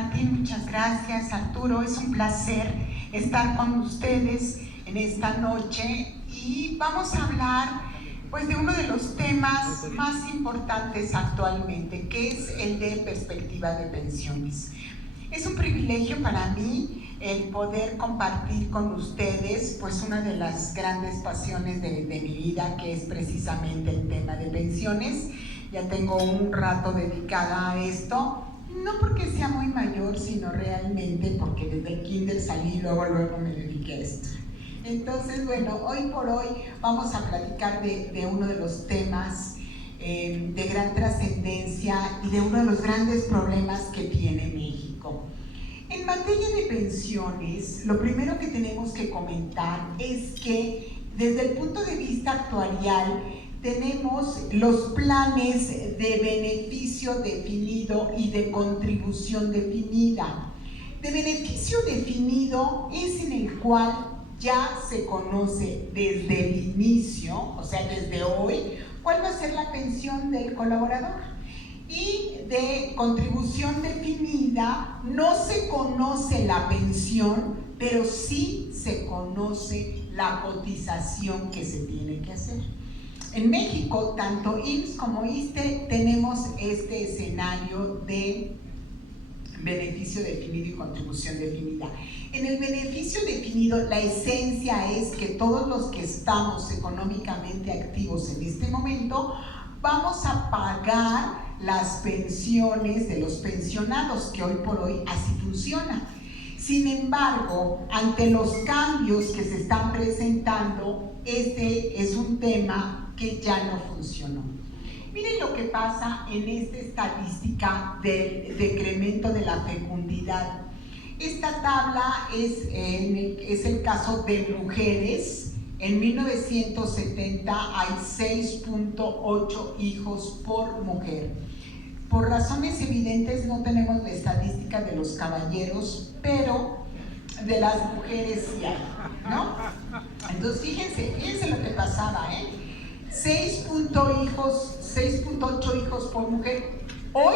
Martín, muchas gracias. Arturo, es un placer estar con ustedes en esta noche y vamos a hablar pues de uno de los temas más importantes actualmente, que es el de perspectiva de pensiones. Es un privilegio para mí el poder compartir con ustedes pues una de las grandes pasiones de mi vida, que es precisamente el tema de pensiones. Ya tengo un rato dedicada a esto, no porque sea muy mayor, sino realmente porque desde el kinder salí y luego me dediqué a esto. Entonces, bueno, hoy por hoy vamos a platicar de uno de los temas de gran trascendencia y de uno de los grandes problemas que tiene México. En materia de pensiones, lo primero que tenemos que comentar es que desde el punto de vista actuarial tenemos los planes de beneficio definido y de contribución definida. De beneficio definido es en el cual ya se conoce desde el inicio, o sea, desde hoy, cuál va a ser la pensión del colaborador. Y de contribución definida no se conoce la pensión, pero sí se conoce la cotización que se tiene que hacer. En México, tanto IMSS como ISSSTE tenemos este escenario de beneficio definido y contribución definida. En el beneficio definido, la esencia es que todos los que estamos económicamente activos en este momento vamos a pagar las pensiones de los pensionados, que hoy por hoy así funciona. Sin embargo, ante los cambios que se están presentando, este es un tema que ya no funcionó. Miren lo que pasa en esta estadística del decremento de la fecundidad. Esta tabla es el caso de mujeres. En 1970 hay 6.8 hijos por mujer. Por razones evidentes no tenemos la estadística de los caballeros, pero de las mujeres sí hay, ¿no? Entonces fíjense lo que pasaba, 6.8 hijos por mujer. Hoy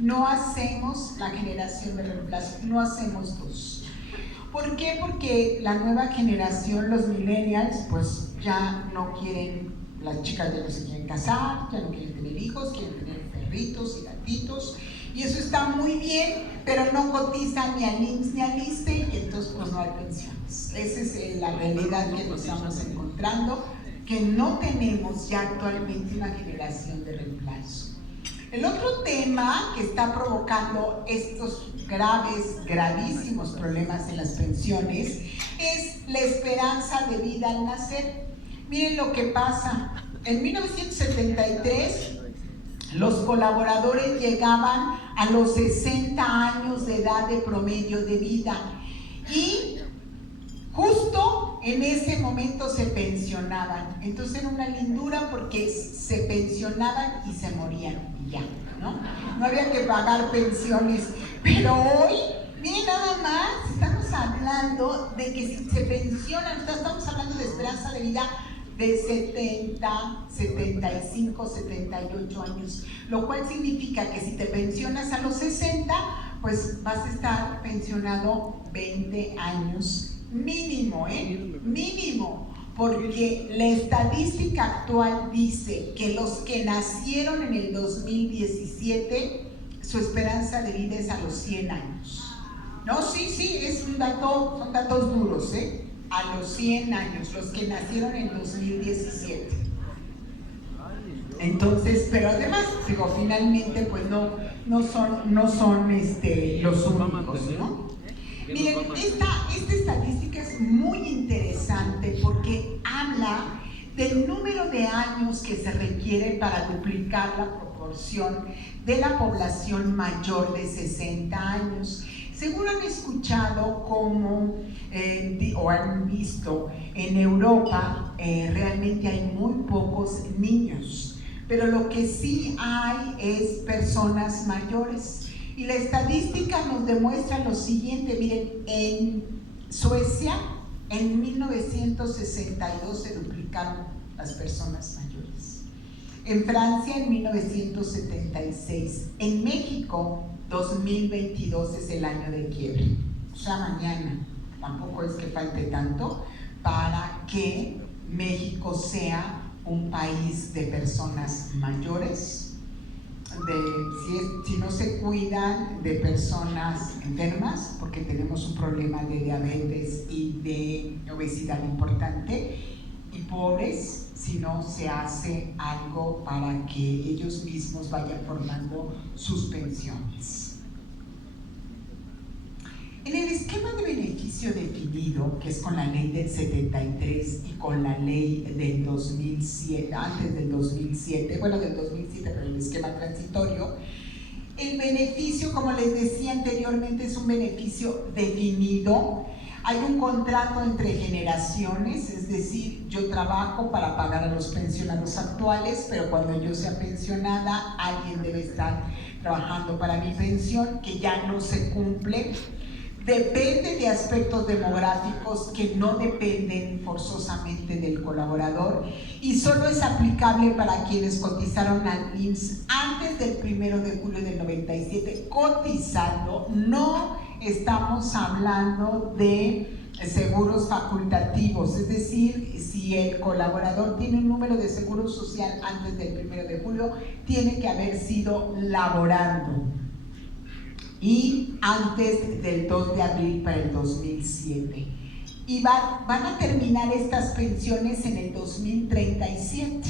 no hacemos la generación de reemplazo, no hacemos dos. ¿Por qué? Porque la nueva generación, los millennials, pues ya no quieren, las chicas ya no se quieren casar, ya no quieren tener hijos, quieren tener perritos y gatitos, y eso está muy bien, pero no cotizan ni al IMSS ni al ISSSTE, y entonces pues no hay pensiones. Esa es la realidad que nos estamos encontrando, que no tenemos ya actualmente una generación de reemplazo. El otro tema que está provocando estos gravísimos problemas en las pensiones es la esperanza de vida al nacer. Miren lo que pasa. En 1973 los colaboradores llegaban a los 60 años de edad de promedio de vida y justo en ese momento se pensionaban. Entonces era una lindura porque se pensionaban y se morían y ya, ¿no? No había que pagar pensiones. Pero hoy, miren nada más, estamos hablando de que si se pensionan, estamos hablando de esperanza de vida de 70, 75, 78 años, lo cual significa que si te pensionas a los 60, pues vas a estar pensionado 20 años mínimo, mínimo, porque la estadística actual dice que los que nacieron en el 2017, su esperanza de vida es a los 100 años. No, sí, es un dato, son datos duros, a los 100 años, los que nacieron en 2017. Entonces, pero además, digo, finalmente, pues no son los únicos, ¿no? Miren, esta estadística es muy interesante porque habla del número de años que se requiere para duplicar la proporción de la población mayor de 60 años. Seguro han escuchado cómo, o han visto, en Europa realmente hay muy pocos niños, pero lo que sí hay es personas mayores. Y la estadística nos demuestra lo siguiente, miren, en Suecia en 1962 se duplicaron las personas mayores. En Francia en 1976, en México 2022 es el año de quiebre. O sea, mañana, tampoco es que falte tanto para que México sea un país de personas mayores, si no se cuidan, de personas enfermas, porque tenemos un problema de diabetes y de obesidad importante, y pobres, si no se hace algo para que ellos mismos vayan formando sus pensiones. En el esquema de beneficio definido, que es con la ley del 73 y con la ley del 2007, antes del 2007, bueno, del 2007, pero el esquema transitorio, el beneficio, como les decía anteriormente, es un beneficio definido. Hay un contrato entre generaciones, es decir, yo trabajo para pagar a los pensionados actuales, pero cuando yo sea pensionada, alguien debe estar trabajando para mi pensión, que ya no se cumple. Depende de aspectos demográficos que no dependen forzosamente del colaborador y solo es aplicable para quienes cotizaron al IMSS antes del 1 de julio del 97, cotizando. No estamos hablando de seguros facultativos, es decir, si el colaborador tiene un número de seguro social antes del 1 de julio, tiene que haber sido laborando. Y antes del 2 de abril para el 2007. Y van a terminar estas pensiones en el 2037.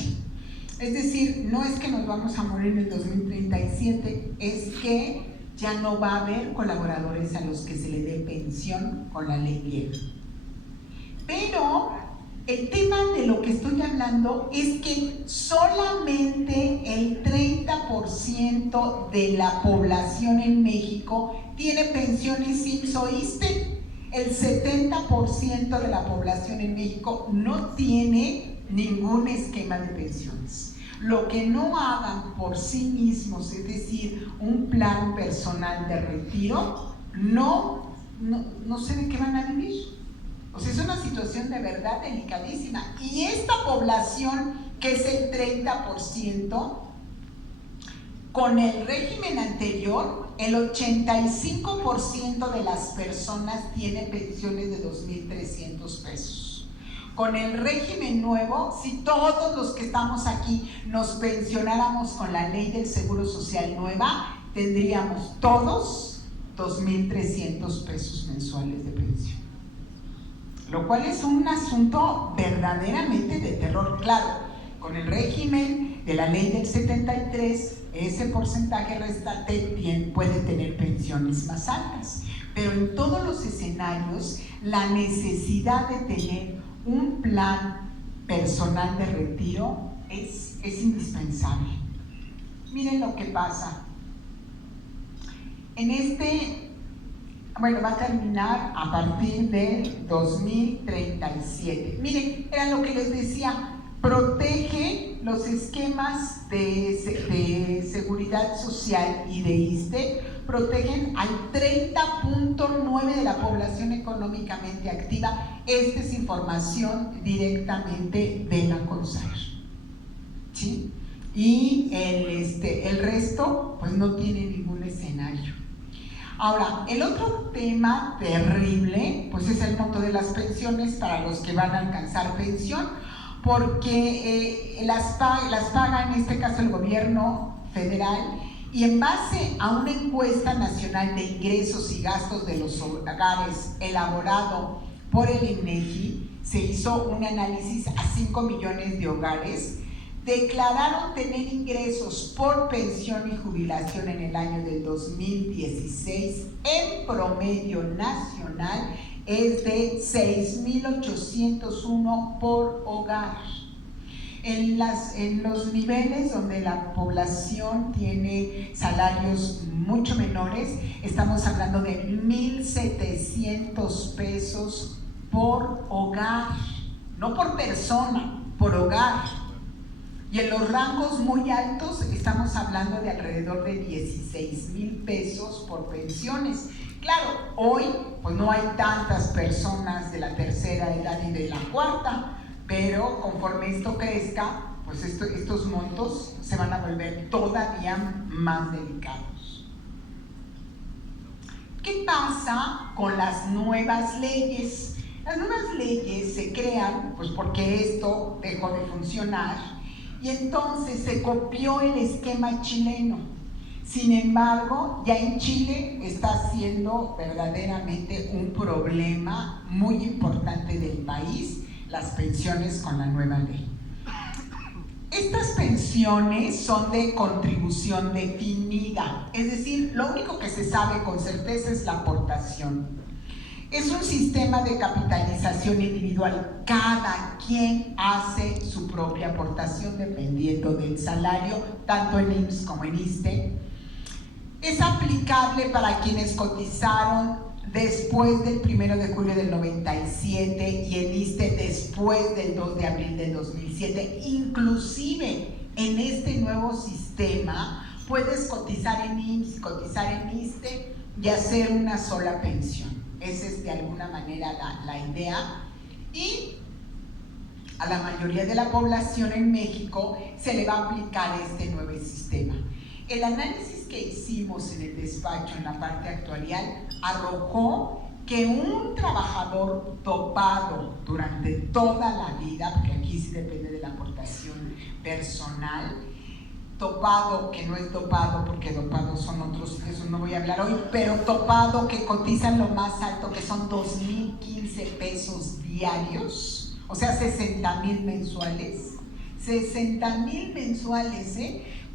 Es decir, no es que nos vamos a morir en el 2037, es que ya no va a haber colaboradores a los que se le dé pensión con la ley vieja. Pero el tema de lo que estoy hablando es que solamente el 30% de la población en México tiene pensiones IMSS o ISSSTE. El 70% de la población en México no tiene ningún esquema de pensiones. Lo que no hagan por sí mismos, es decir, un plan personal de retiro, no sé de qué van a vivir. O sea, es una situación de verdad delicadísima. Y esta población, que es el 30%, con el régimen anterior, el 85% de las personas tiene pensiones de 2,300 pesos. Con el régimen nuevo, si todos los que estamos aquí nos pensionáramos con la ley del Seguro Social nueva, tendríamos todos 2,300 pesos mensuales de pensión. Lo cual es un asunto verdaderamente de terror. Claro, con el régimen de la ley del 73, ese porcentaje restante puede tener pensiones más altas, pero en todos los escenarios la necesidad de tener un plan personal de retiro es indispensable. Miren lo que pasa. Va a terminar a partir del 2037. Miren, era lo que les decía, protege los esquemas de seguridad social y de ISSSTE, protegen al 30.9% de la población económicamente activa. Esta es información directamente de la CONSAR, ¿sí? Y el resto, pues no tiene ningún escenario. Ahora, el otro tema terrible, pues es el monto de las pensiones para los que van a alcanzar pensión, porque las paga en este caso el gobierno federal, y en base a una encuesta nacional de ingresos y gastos de los hogares elaborado por el INEGI, se hizo un análisis a 5 millones de hogares. Declararon tener ingresos por pensión y jubilación en el año del 2016, en promedio nacional, es de 6,801 por hogar. En los niveles donde la población tiene salarios mucho menores, estamos hablando de 1,700 pesos por hogar, no por persona, por hogar. Y en los rangos muy altos estamos hablando de alrededor de 16,000 pesos por pensiones. Claro, hoy pues no hay tantas personas de la tercera edad y de la cuarta, pero conforme esto crezca, pues estos montos se van a volver todavía más delicados. ¿Qué pasa con las nuevas leyes? Las nuevas leyes se crean pues porque esto dejó de funcionar y entonces se copió el esquema chileno. Sin embargo, ya en Chile está siendo verdaderamente un problema muy importante del país, las pensiones con la nueva ley. Estas pensiones son de contribución definida, es decir, lo único que se sabe con certeza es la aportación. Es un sistema de capitalización individual. Cada quien hace su propia aportación dependiendo del salario, tanto en IMSS como en ISSSTE. Es aplicable para quienes cotizaron después del 1 de julio del 97 y en ISSSTE después del 2 de abril del 2007. Inclusive en este nuevo sistema puedes cotizar en IMSS, cotizar en ISSSTE y hacer una sola pensión. Esa es de alguna manera la idea. Y a la mayoría de la población en México se le va a aplicar este nuevo sistema. El análisis que hicimos en el despacho en la parte actuarial arrojó que un trabajador topado durante toda la vida, porque aquí sí depende de la aportación personal, topado, que no es dopado, porque dopados son otros, eso no voy a hablar hoy, pero topado que cotizan lo más alto, que son 2,015 pesos diarios, o sea, 60,000 mensuales. 60,000 mensuales,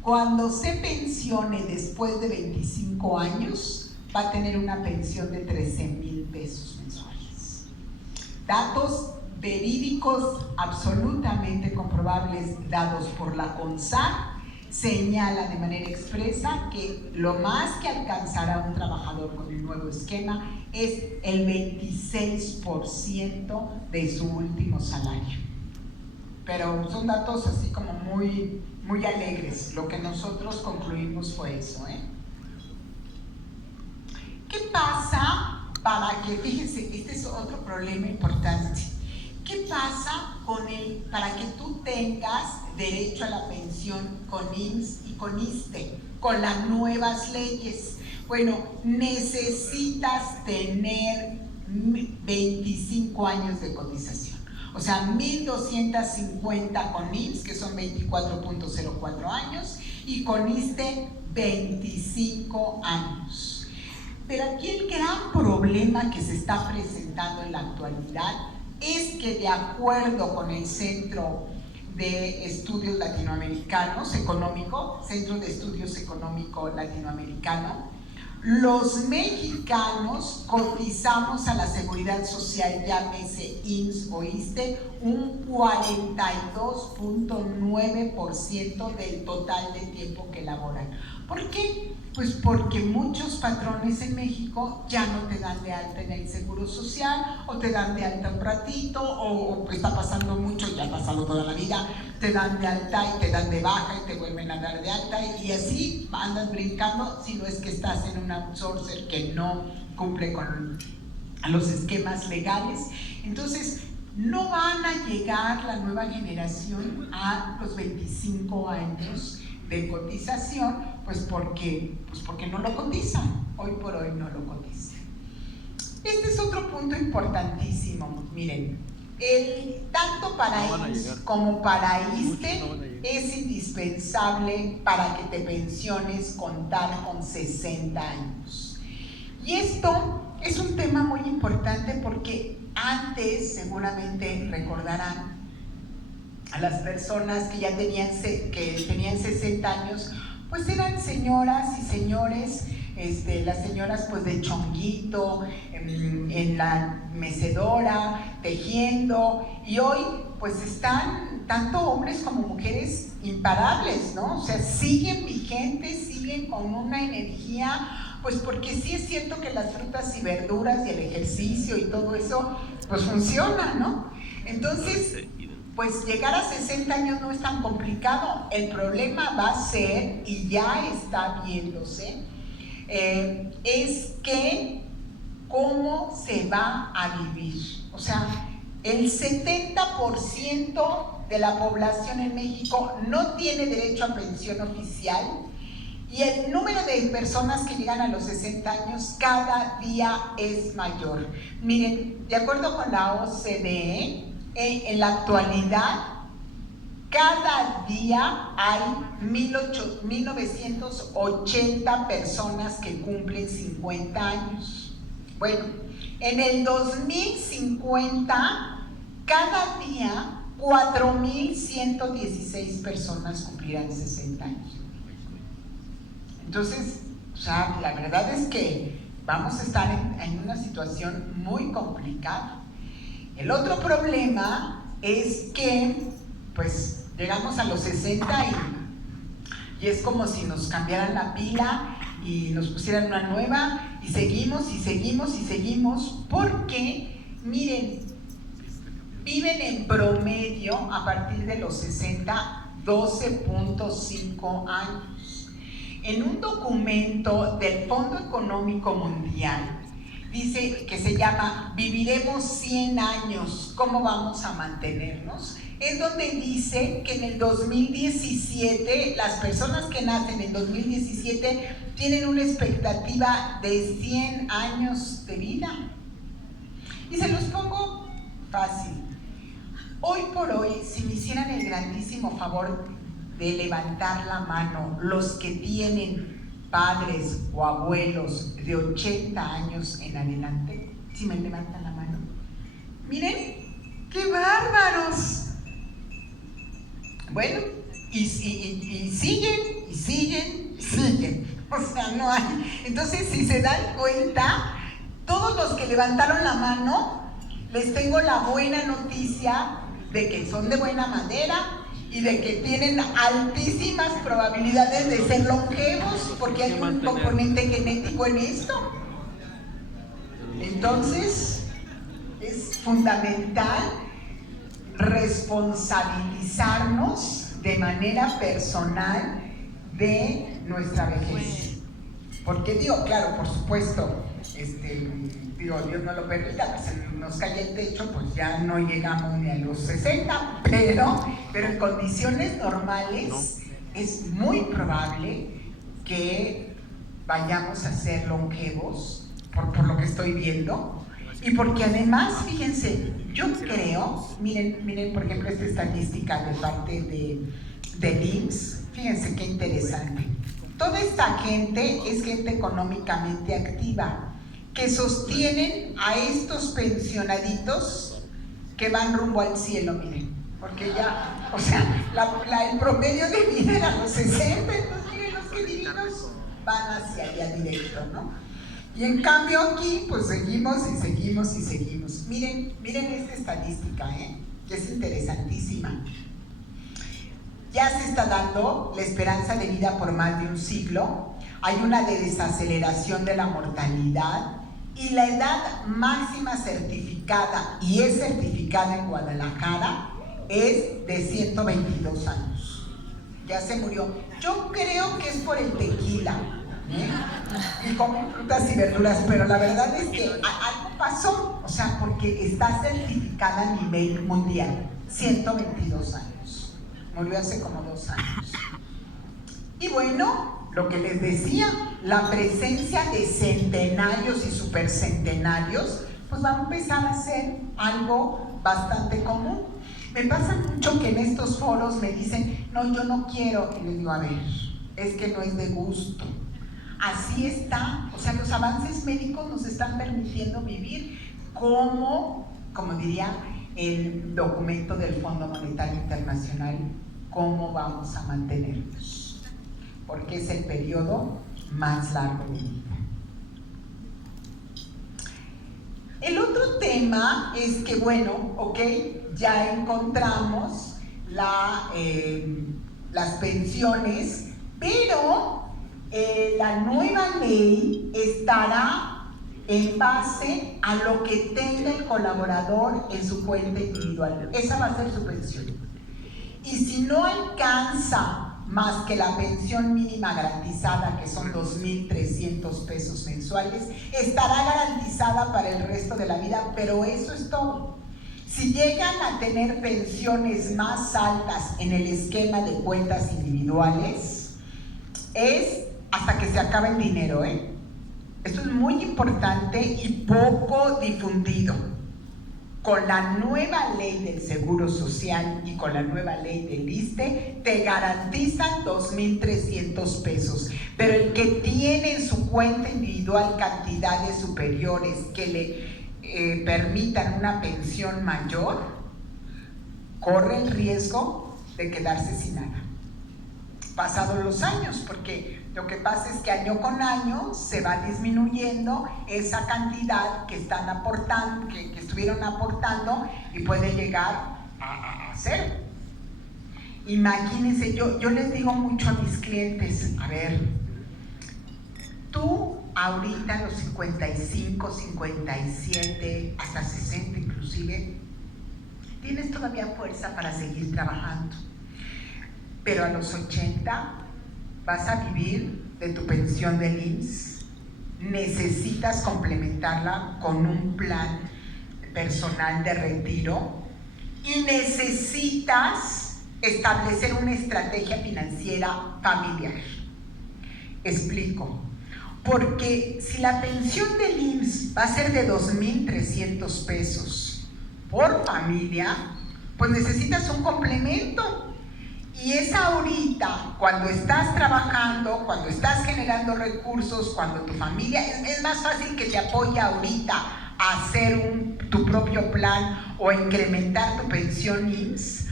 Cuando se pensione después de 25 años, va a tener una pensión de 13,000 pesos mensuales. Datos verídicos, absolutamente comprobables, dados por la CONSAR, señala de manera expresa que lo más que alcanzará un trabajador con el nuevo esquema es el 26% de su último salario. Pero son datos así como muy alegres. Lo que nosotros concluimos fue eso. ¿Qué pasa para que, fíjense, este es otro problema importante? ¿Qué pasa para que tú tengas derecho a la pensión con IMSS y con ISSSTE, con las nuevas leyes? Bueno, necesitas tener 25 años de cotización. O sea, 1,250 con IMSS, que son 24.04 años, y con ISSSTE 25 años. Pero aquí el gran problema que se está presentando en la actualidad es que, de acuerdo con el Centro de Estudios Latinoamericanos Centro de Estudios Económico Latinoamericano, los mexicanos cotizamos a la Seguridad Social, llámese IMSS o ISSSTE, un 42.9% del total de tiempo que laboran. ¿Por qué? Pues porque muchos patrones en México ya no te dan de alta en el Seguro Social, o te dan de alta un ratito, o está pasando mucho, ya ha pasado toda la vida, te dan de alta y te dan de baja y te vuelven a dar de alta, y así andas brincando si no es que estás en un outsourcer que no cumple con los esquemas legales. Entonces, no van a llegar la nueva generación a los 25 años de cotización, pues porque no lo cotizan, hoy por hoy no lo cotizan. Este es otro punto importantísimo. Miren, tanto para IMSS como para ISSSTE es indispensable para que te pensiones contar con 60 años. Y esto es un tema muy importante porque antes, seguramente recordarán, a las personas que ya tenían 60 años, pues eran señoras y señores, las señoras pues de chonguito, en la mecedora, tejiendo, y hoy pues están tanto hombres como mujeres imparables, ¿no? O sea, siguen vigentes, siguen con una energía, pues porque sí es cierto que las frutas y verduras y el ejercicio y todo eso pues funciona, ¿no? Entonces, pues llegar a 60 años no es tan complicado. El problema va a ser, y ya está viéndose, es que cómo se va a vivir. O sea, el 70% de la población en México no tiene derecho a pensión oficial, Y el número de personas que llegan a los 60 años cada día es mayor. Miren, de acuerdo con la OCDE, en la actualidad, cada día hay 1980 personas que cumplen 50 años. Bueno, en el 2050, cada día 4.116 personas cumplirán 60 años. Entonces, o sea, la verdad es que vamos a estar en una situación muy complicada. El otro problema es que, pues, llegamos a los 60 y es como si nos cambiaran la pila y nos pusieran una nueva y seguimos, porque, miren, viven en promedio a partir de los 60, 12.5 años. En un documento del Fondo Económico Mundial dice que se llama Viviremos 100 años, ¿cómo vamos a mantenernos? Es donde dice que en el 2017, las personas que nacen en 2017 tienen una expectativa de 100 años de vida. Y se los pongo fácil. Hoy por hoy, si me hicieran el grandísimo favor de levantar la mano los que tienen padres o abuelos de 80 años en adelante, si me levantan la mano, miren, ¡qué bárbaros! Bueno, y siguen. O sea, no hay. Entonces, si se dan cuenta, todos los que levantaron la mano, les tengo la buena noticia de que son de buena madera y de que tienen altísimas probabilidades de ser longevos, porque hay un componente genético en esto. Entonces, es fundamental responsabilizarnos de manera personal de nuestra vejez. Porque digo, claro, por supuesto, Dios no lo permita, que se nos cae el techo, pues ya no llegamos ni a los 60, pero en condiciones normales es muy probable que vayamos a ser longevos, por lo que estoy viendo. Y porque además, fíjense, yo creo, miren por ejemplo esta estadística de parte del IMSS, fíjense qué interesante. Toda esta gente es gente económicamente activa, que sostienen a estos pensionaditos que van rumbo al cielo, miren, porque ya, o sea, el promedio de vida era los 60, entonces miren los que divinos van hacia allá directo, ¿no? Y en cambio aquí, pues seguimos. Miren esta estadística, que es interesantísima. Ya se está dando la esperanza de vida por más de un siglo, hay una desaceleración de la mortalidad y la edad máxima certificada, y es certificada en Guadalajara, es de 122 años. Ya se murió. Yo creo que es por el tequila, y comen frutas y verduras, pero la verdad es que algo pasó, o sea, porque está certificada a nivel mundial, 122 años, murió hace como 2 años. Y bueno, lo que les decía, la presencia de centenarios y supercentenarios, pues va a empezar a ser algo bastante común. Me pasa mucho que en estos foros me dicen, no, yo no quiero, y les digo, a ver, es que no es de gusto. Así está, o sea, los avances médicos nos están permitiendo vivir como diría el documento del Fondo Monetario Internacional, cómo vamos a mantenernos, porque es el periodo más largo de vida. El otro tema es que, bueno, ok, ya encontramos las pensiones, pero la nueva ley estará en base a lo que tenga el colaborador en su cuenta individual. Esa va a ser su pensión. Y si no alcanza más que la pensión mínima garantizada, que son 2.300 pesos mensuales, estará garantizada para el resto de la vida, pero eso es todo. Si llegan a tener pensiones más altas en el esquema de cuentas individuales, es hasta que se acaba el dinero, ¿eh? Esto es muy importante y poco difundido. Con la nueva ley del Seguro Social y con la nueva ley del ISSSTE te garantizan 2,300 pesos, pero el que tiene en su cuenta individual cantidades superiores que le permitan una pensión mayor, corre el riesgo de quedarse sin nada pasados los años, porque lo que pasa es que año con año se va disminuyendo esa cantidad que están aportando, que estuvieron aportando, y puede llegar a cero. Imagínense, yo les digo mucho a mis clientes, a ver, tú ahorita a los 55, 57, hasta 60 inclusive, tienes todavía fuerza para seguir trabajando, pero a los 80 vas a vivir de tu pensión del IMSS, necesitas complementarla con un plan personal de retiro y necesitas establecer una estrategia financiera familiar. Explico. Porque si la pensión del IMSS va a ser de 2,300 pesos por familia, pues necesitas un complemento. Y es ahorita, cuando estás trabajando, cuando estás generando recursos, cuando tu familia, es más fácil que te apoye ahorita a hacer tu propio plan o a incrementar tu pensión IMSS,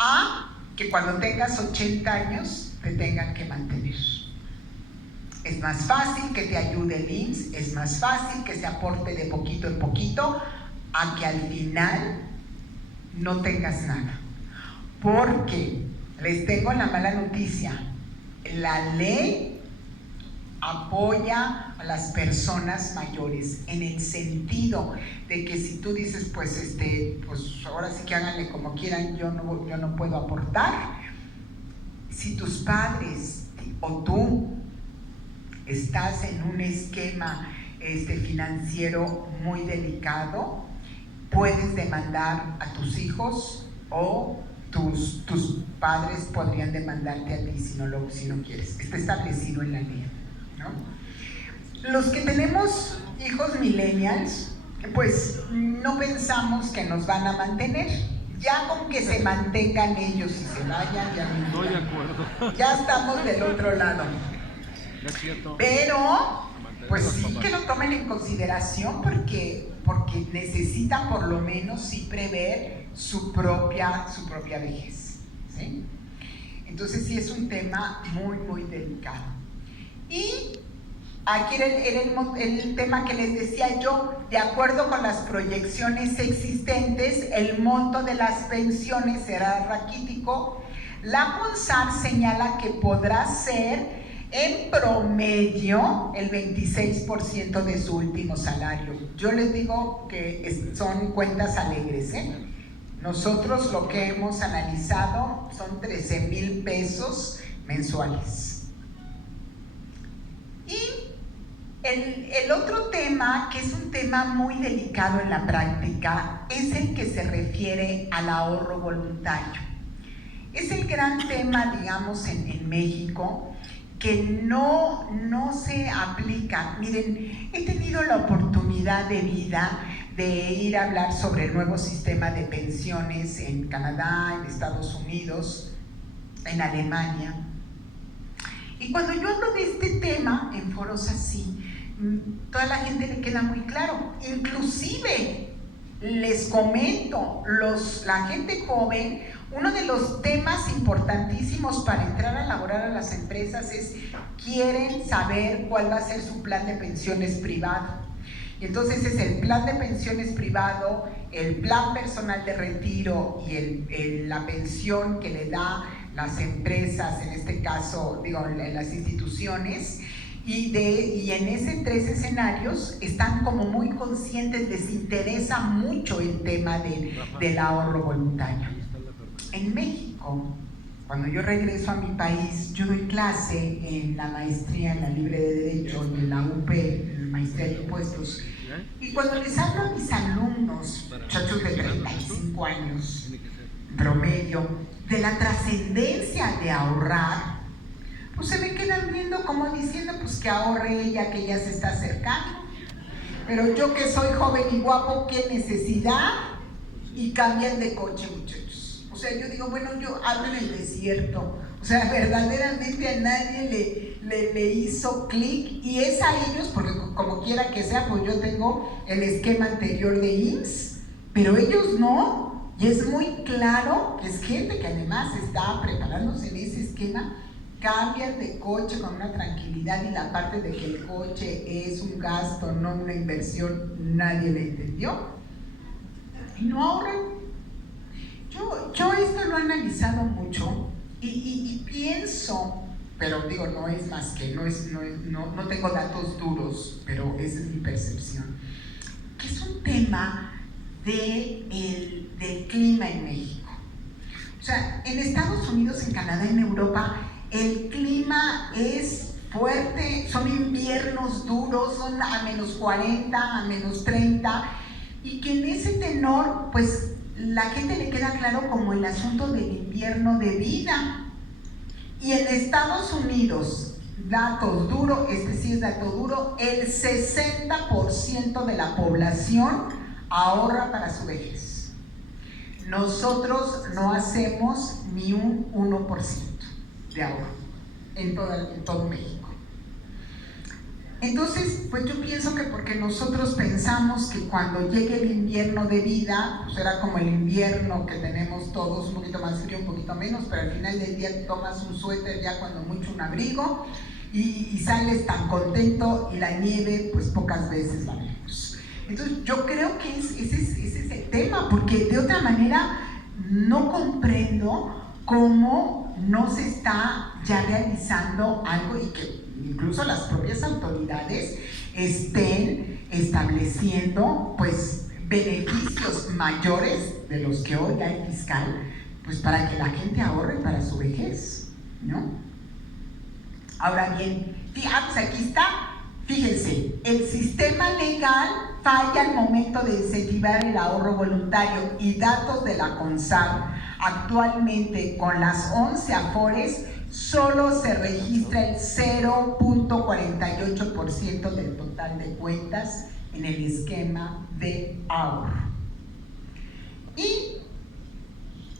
a que cuando tengas 80 años te tengan que mantener. Es más fácil que te ayude el IMSS, es más fácil que se aporte de poquito en poquito, a que al final no tengas nada. Porque les tengo la mala noticia, la ley apoya a las personas mayores en el sentido de que si tú dices, pues ahora sí que háganle como quieran, yo no puedo aportar. Si tus padres o tú estás en un esquema financiero muy delicado, puedes demandar a tus hijos o tus padres podrían demandarte a ti si no quieres. Está establecido en la ley, ¿no? Los que tenemos hijos millennials, pues no pensamos que nos van a mantener. Ya con que se mantengan ellos y se vayan, ya estamos del otro lado. Pero, pues sí que lo tomen en consideración porque necesitan por lo menos sí prever su propia vejez, ¿sí? Entonces sí es un tema muy, muy delicado. Y aquí era el tema que les decía yo, de acuerdo con las proyecciones existentes, el monto de las pensiones será raquítico. La CONSAR señala que podrá ser en promedio el 26% de su último salario. Yo les digo que son cuentas alegres, ¿eh? Nosotros lo que hemos analizado son 13,000 pesos mensuales. Y el otro tema, que es un tema muy delicado en la práctica, es el que se refiere al ahorro voluntario. Es el gran tema, digamos, en México, que no se aplica. Miren, he tenido la oportunidad de vida de ir a hablar sobre el nuevo sistema de pensiones en Canadá, en Estados Unidos, en Alemania. Y cuando yo hablo de este tema en foros así, toda la gente le queda muy claro. Inclusive, les comento, la gente joven, uno de los temas importantísimos para entrar a laborar a las empresas es, quieren saber cuál va a ser su plan de pensiones privado. Y entonces es el plan de pensiones privado, el plan personal de retiro y la pensión que le da las empresas, en este caso, las instituciones. Y en esos 3 escenarios están como muy conscientes, les interesa mucho el tema del ahorro voluntario. En México, cuando yo regreso a mi país, yo doy clase en la maestría en la Libre de Derecho, en la UP, en la maestría de impuestos. Y cuando les hablo a mis alumnos, muchachos de 35 años, promedio, de la trascendencia de ahorrar, pues se me quedan viendo como diciendo, pues que ahorre ella, que ya se está acercando. Pero yo que soy joven y guapo, ¿qué necesidad? Y cambian de coche, muchachos. O sea, yo digo, bueno, yo ando en el desierto. O sea, verdaderamente a nadie le hizo clic, y es a ellos, porque como quiera que sea, pues yo tengo el esquema anterior de IMSS, pero ellos no, y es muy claro que es gente que además está preparándose en ese esquema, cambian de coche con una tranquilidad, y la parte de que el coche es un gasto, no una inversión, nadie le entendió, y no ahorran. Yo esto lo he analizado mucho, y pienso, pero digo, no es más que, no tengo datos duros, pero esa es mi percepción, que es un tema del clima en México. O sea, en Estados Unidos, en Canadá, en Europa, el clima es fuerte, son inviernos duros, son a menos 40, a menos 30, y que en ese tenor, pues, la gente le queda claro como el asunto del invierno de vida. Y en Estados Unidos, datos duros, este sí es dato duro, el 60% de la población ahorra para su vejez. Nosotros no hacemos ni un 1% de ahorro en todo México. Entonces, pues yo pienso que porque nosotros pensamos que cuando llegue el invierno de vida, pues era como el invierno que tenemos todos, un poquito más frío, un poquito menos, pero al final del día tomas un suéter, ya cuando mucho un abrigo, y sales tan contento, y la nieve, pues pocas veces la vemos. Entonces, yo creo que ese es el tema, porque de otra manera no comprendo cómo no se está ya realizando algo, y que incluso las propias autoridades estén estableciendo pues beneficios mayores de los que hoy hay fiscal, pues para que la gente ahorre para su vejez, ¿no? Ahora bien, pues aquí está, fíjense, el sistema legal falla al momento de incentivar el ahorro voluntario, y datos de la CONSAR, actualmente con las 11 AFORES, solo se registra el 0.48% del total de cuentas en el esquema de ahorro. Y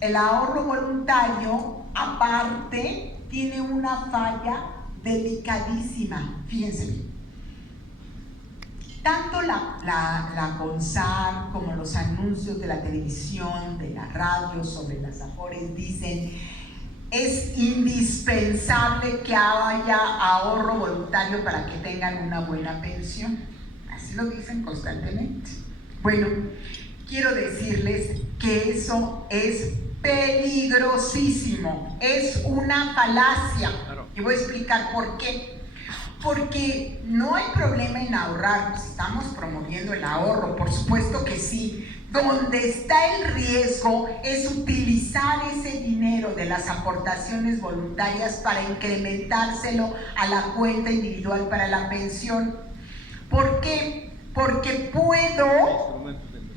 el ahorro voluntario, aparte, tiene una falla delicadísima. Fíjense bien. Tanto la CONSAR como los anuncios de la televisión, de la radio sobre las AFORES dicen: es indispensable que haya ahorro voluntario para que tengan una buena pensión. Así lo dicen constantemente. Bueno, quiero decirles que eso es peligrosísimo, es una falacia. Y voy a explicar por qué. Porque no hay problema en ahorrar, pues estamos promoviendo el ahorro, por supuesto que sí. Donde está el riesgo es utilizar ese dinero de las aportaciones voluntarias para incrementárselo a la cuenta individual para la pensión. ¿Por qué? Porque puedo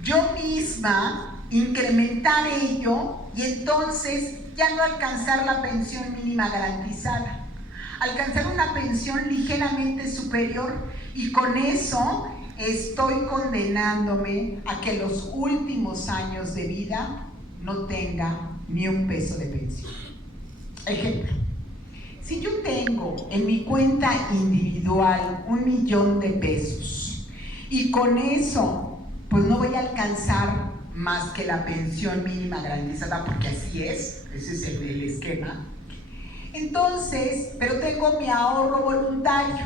yo misma incrementar ello, y entonces ya no alcanzar la pensión mínima garantizada, alcanzar una pensión ligeramente superior, y con eso estoy condenándome a que los últimos años de vida no tenga ni un peso de pensión. Ejemplo, si yo tengo en mi cuenta individual 1,000,000 de pesos, y con eso pues no voy a alcanzar más que la pensión mínima garantizada, porque así es, ese es el esquema. Entonces, pero tengo mi ahorro voluntario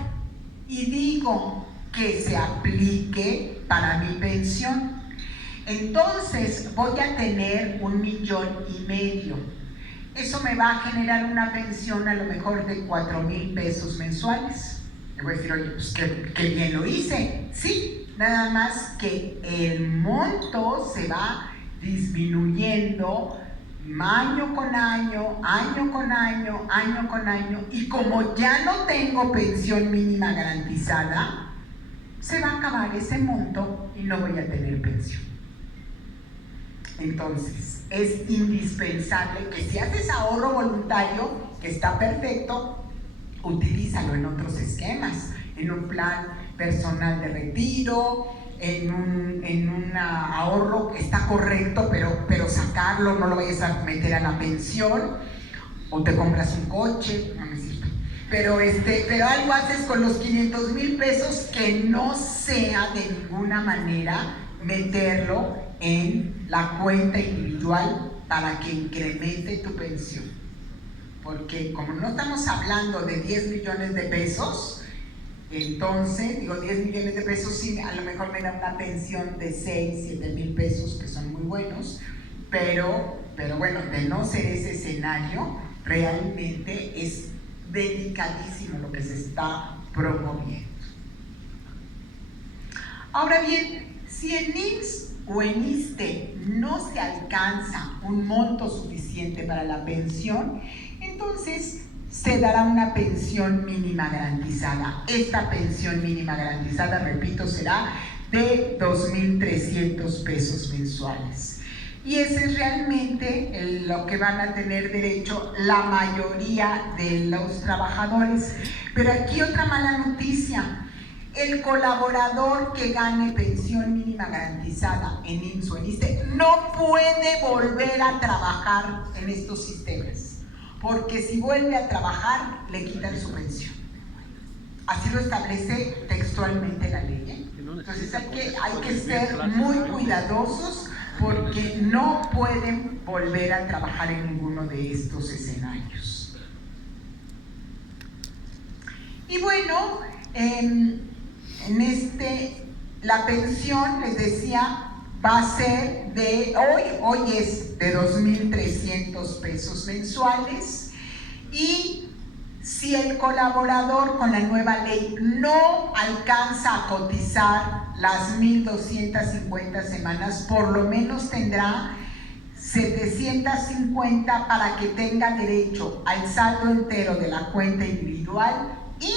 y digo que se aplique para mi pensión. Entonces voy a tener 1,500,000. Eso me va a generar una pensión a lo mejor de 4,000 pesos mensuales. Le voy a decir, oye, pues qué bien lo hice. Sí, nada más que el monto se va disminuyendo año con año, año con año, año con año, y como ya no tengo pensión mínima garantizada, se va a acabar ese monto y no voy a tener pensión. Entonces, es indispensable que si haces ahorro voluntario, que está perfecto, utilízalo en otros esquemas, en un plan personal de retiro, en un ahorro que está correcto, pero sacarlo, no lo vayas a meter a la pensión, o te compras un coche, no es cierto. Pero algo haces con los 500,000 pesos que no sea de ninguna manera meterlo en la cuenta individual para que incremente tu pensión. Porque como no estamos hablando de 10 millones de pesos, entonces, 10 millones de pesos sí, a lo mejor me da una pensión de 6, 7 mil pesos, que son muy buenos, pero bueno, de no ser ese escenario, realmente es delicadísimo lo que se está promoviendo. Ahora bien, si en IMSS o en ISSSTE no se alcanza un monto suficiente para la pensión, entonces se dará una pensión mínima garantizada. Esta pensión mínima garantizada, repito, será de 2,300 pesos mensuales. Y ese es realmente lo que van a tener derecho la mayoría de los trabajadores. Pero aquí otra mala noticia: el colaborador que gane pensión mínima garantizada en IMSS o en ISSSTE no puede volver a trabajar en estos sistemas, porque si vuelve a trabajar le quitan su pensión. Así lo establece textualmente la ley. Entonces hay que ser muy cuidadosos, porque no pueden volver a trabajar en ninguno de estos escenarios. Y bueno, la pensión, les decía, va a ser de hoy es de 2,300 pesos mensuales, y si el colaborador con la nueva ley no alcanza a cotizar las 1,250 semanas, por lo menos tendrá 750 para que tenga derecho al saldo entero de la cuenta individual y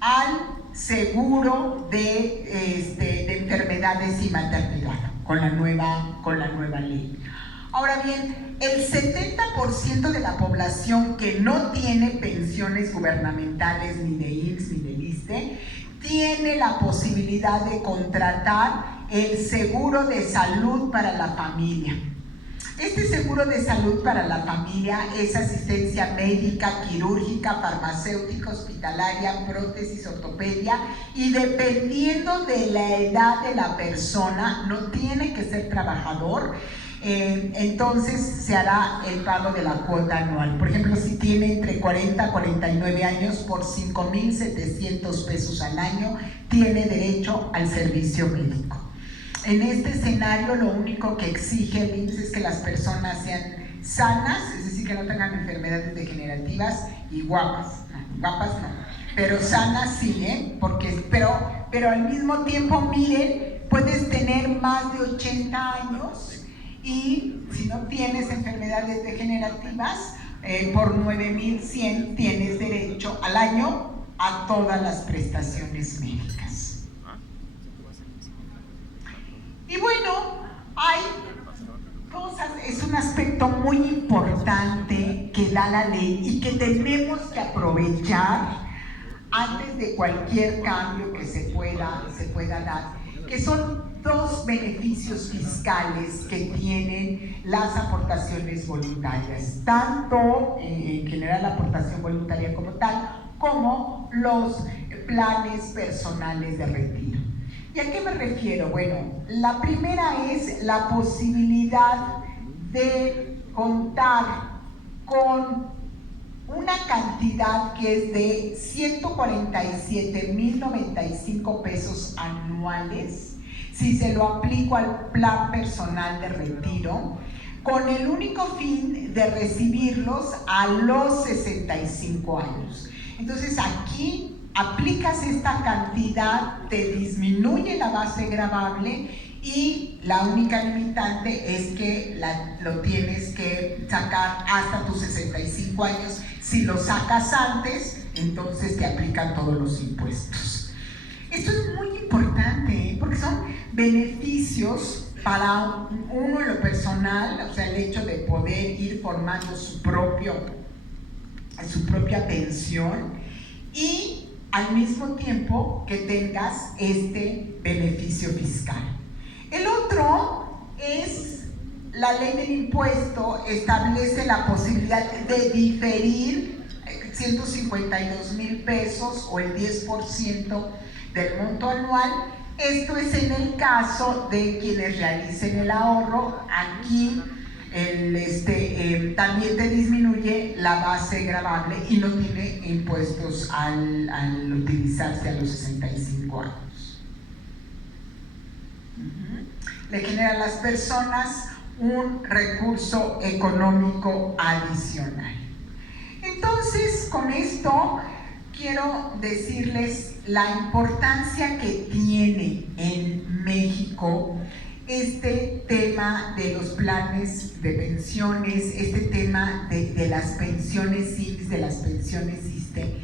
al seguro de enfermedades y maternidad con la nueva ley. Ahora bien, el 70% de la población que no tiene pensiones gubernamentales ni de IMSS ni de ISSSTE tiene la posibilidad de contratar el seguro de salud para la familia. Este seguro de salud para la familia es asistencia médica, quirúrgica, farmacéutica, hospitalaria, prótesis, ortopedia, y dependiendo de la edad de la persona, no tiene que ser trabajador, entonces se hará el pago de la cuota anual. Por ejemplo, si tiene entre 40 a 49 años, por 5,700 pesos al año, tiene derecho al servicio médico. En este escenario, lo único que exige el IMSS es que las personas sean sanas, es decir, que no tengan enfermedades degenerativas y guapas. No, guapas no, pero sanas sí, pero al mismo tiempo, miren, puedes tener más de 80 años y si no tienes enfermedades degenerativas, por 9,100 tienes derecho al año a todas las prestaciones médicas. Y bueno, hay cosas, es un aspecto muy importante que da la ley y que tenemos que aprovechar antes de cualquier cambio que se pueda dar, que son dos beneficios fiscales que tienen las aportaciones voluntarias, tanto en general la aportación voluntaria como tal, como los planes personales de retiro. ¿Y a qué me refiero? Bueno, la primera es la posibilidad de contar con una cantidad que es de 147,095 pesos anuales si se lo aplico al plan personal de retiro, con el único fin de recibirlos a los 65 años. Entonces aquí aplicas esta cantidad, te disminuye la base gravable y la única limitante es que lo tienes que sacar hasta tus 65 años. Si lo sacas antes, entonces te aplican todos los impuestos. Esto es muy importante, porque son beneficios para uno en lo personal, o sea, el hecho de poder ir formando su propia pensión, y al mismo tiempo que tengas este beneficio fiscal. El otro es la ley del impuesto, establece la posibilidad de diferir 152,000 pesos o el 10% del monto anual. Esto es en el caso de quienes realicen el ahorro. Aquí también te disminuye la base gravable y no tiene impuestos al utilizarse a los 65 años. Le genera a las personas un recurso económico adicional. Entonces, con esto quiero decirles la importancia que tiene en México este tema de los planes de pensiones, este tema de las pensiones IMSS, de las pensiones ISSSTE.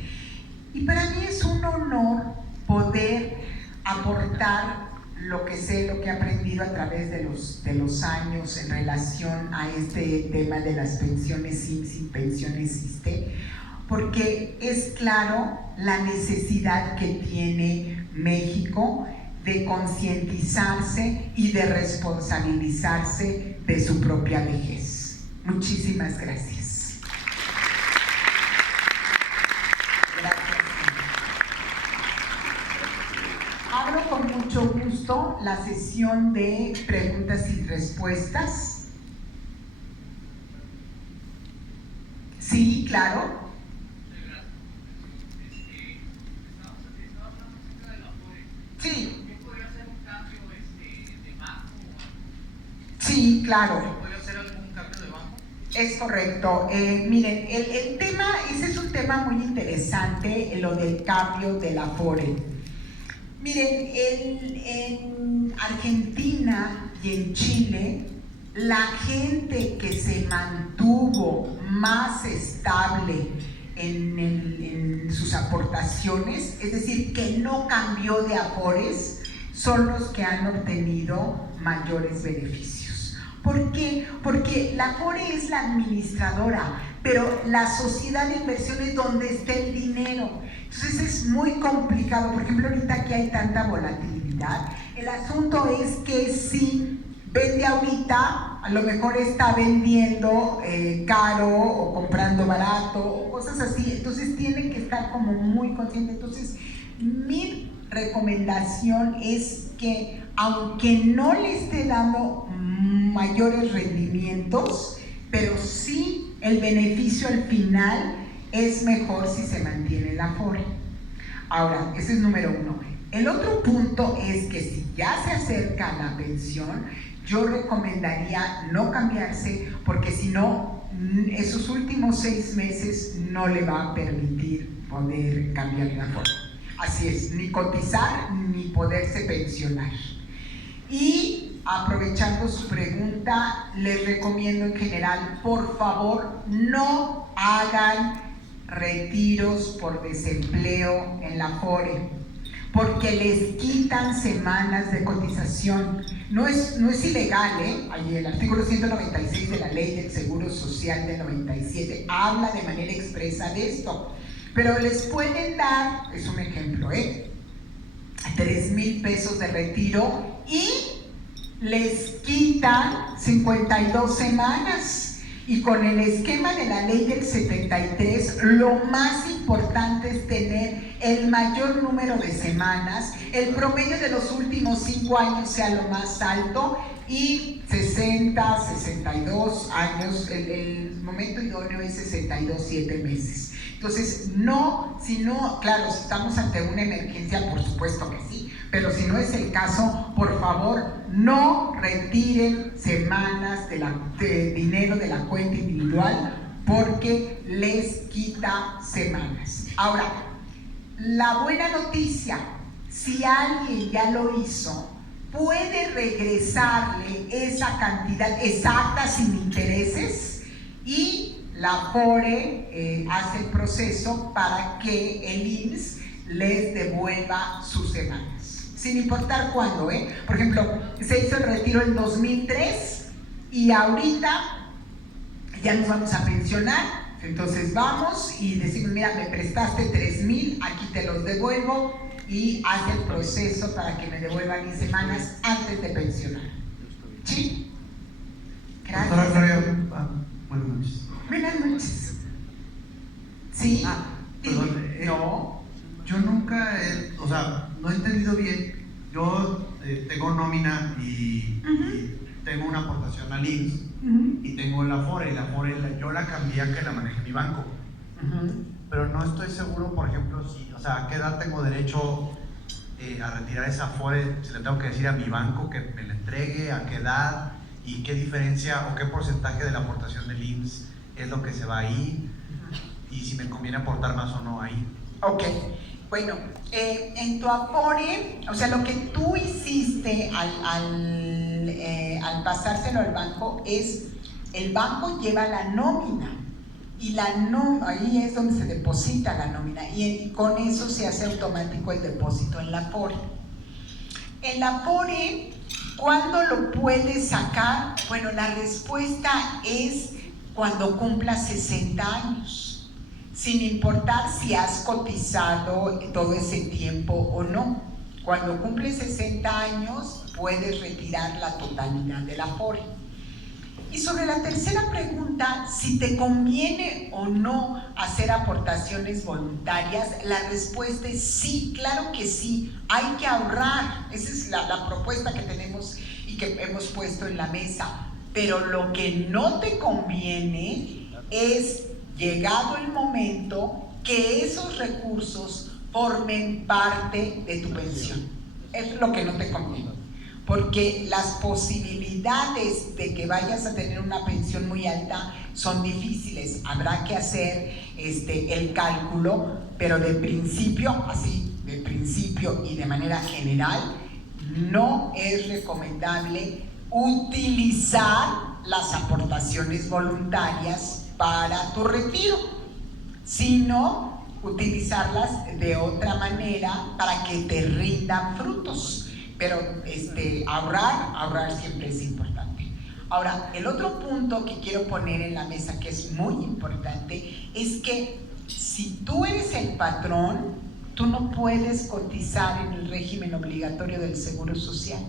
Y para mí es un honor poder aportar lo que sé, lo que he aprendido a través de los años en relación a este tema de las pensiones IMSS y pensiones ISSSTE, porque es claro la necesidad que tiene México de concientizarse y de responsabilizarse de su propia vejez. Muchísimas gracias. Gracias. Abro con mucho gusto la sesión de preguntas y respuestas. Sí, claro. Sí. Sí, claro. ¿Se puede hacer algún cambio de banco? Es correcto. Miren, el tema, ese es un tema muy interesante, lo del cambio del Afore. Miren, en Argentina y en Chile, la gente que se mantuvo más estable en sus aportaciones, es decir, que no cambió de Afores, son los que han obtenido mayores beneficios. ¿Por qué? Porque la Afore es la administradora, pero la sociedad de inversión es donde está el dinero. Entonces es muy complicado. Por ejemplo, ahorita que hay tanta volatilidad, el asunto es que si vende ahorita, a lo mejor está vendiendo caro o comprando barato o cosas así. Entonces tiene que estar como muy consciente. Entonces mi recomendación es que aunque no le esté dando mayores rendimientos, pero sí el beneficio al final es mejor si se mantiene el Afore. Ahora, ese es número uno. El otro punto es que si ya se acerca la pensión, yo recomendaría no cambiarse, porque si no, esos últimos 6 meses no le va a permitir poder cambiar la Afore. Así es, ni cotizar ni poderse pensionar. Y aprovechando su pregunta, les recomiendo en general, por favor, no hagan retiros por desempleo en la Afore, porque les quitan semanas de cotización. No es ilegal, Ahí el artículo 196 de la Ley del Seguro Social del 97 habla de manera expresa de esto, pero les pueden dar, es un ejemplo, 3,000 pesos de retiro y les quitan 52 semanas. Y con el esquema de la ley del 73, lo más importante es tener el mayor número de semanas, el promedio de los últimos 5 años sea lo más alto y 60, 62 años, el momento idóneo es 62, 7 meses. Entonces, claro, si estamos ante una emergencia, por supuesto que sí, pero si no es el caso, por favor, no retiren semanas de dinero de la cuenta individual porque les quita semanas. Ahora, la buena noticia, si alguien ya lo hizo, puede regresarle esa cantidad exacta sin intereses y la Afore hace el proceso para que el IMSS les devuelva sus semanas, sin importar cuándo, Por ejemplo, se hizo el retiro en 2003 y ahorita ya nos vamos a pensionar Entonces vamos y decimos, mira, me prestaste 3,000, aquí te los devuelvo y haz el proceso para que me devuelvan mis semanas antes de pensionar. ¿Sí? Gracias. Doctora Gloria, buenas noches. Buenas noches. ¿Sí? Perdón, no. Yo nunca, no he entendido bien. Yo tengo nómina y tengo una aportación al IMSS y tengo la Afore. La Afore yo la cambié a que la maneje mi banco. Pero no estoy seguro, por ejemplo, a qué edad tengo derecho a retirar esa Afore, si le tengo que decir a mi banco que me la entregue, a qué edad y qué diferencia o qué porcentaje de la aportación del IMSS es lo que se va ahí y si me conviene aportar más o no ahí. Ok, bueno, en tu Afore, o sea, lo que tú hiciste al pasárselo al banco es, el banco lleva la nómina y ahí es donde se deposita la nómina y con eso se hace automático el depósito en la Afore. En la Afore, ¿cuándo lo puedes sacar? Bueno, la respuesta es cuando cumplas 60 años, sin importar si has cotizado todo ese tiempo o no. Cuando cumples 60 años, puedes retirar la totalidad de la Afore. Y sobre la tercera pregunta, si te conviene o no hacer aportaciones voluntarias, la respuesta es sí, claro que sí, hay que ahorrar. Esa es la propuesta que tenemos y que hemos puesto en la mesa. Pero lo que no te conviene es, llegado el momento, que esos recursos formen parte de tu pensión. Es lo que no te conviene. Porque las posibilidades de que vayas a tener una pensión muy alta son difíciles. Habrá que hacer el cálculo, pero de principio y de manera general, no es recomendable utilizar las aportaciones voluntarias para tu retiro, sino utilizarlas de otra manera para que te rindan frutos. Pero ahorrar siempre es importante. Ahora, el otro punto que quiero poner en la mesa, que es muy importante, es que si tú eres el patrón, tú no puedes cotizar en el régimen obligatorio del Seguro Social,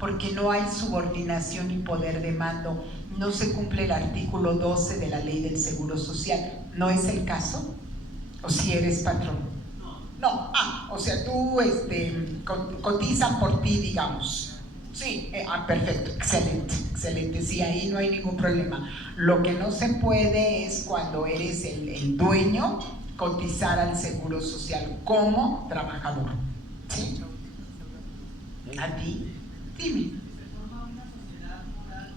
porque no hay subordinación y poder de mando. No se cumple el artículo 12 de la Ley del Seguro Social. ¿No es el caso? ¿O si eres patrón? No, o sea, tú cotizan por ti, digamos. Sí, perfecto, excelente, sí, ahí no hay ningún problema. Lo que no se puede es cuando eres el dueño, cotizar al Seguro Social como trabajador. ¿Sí? ¿A ti? Dime. ¿Se forma una sociedad moral,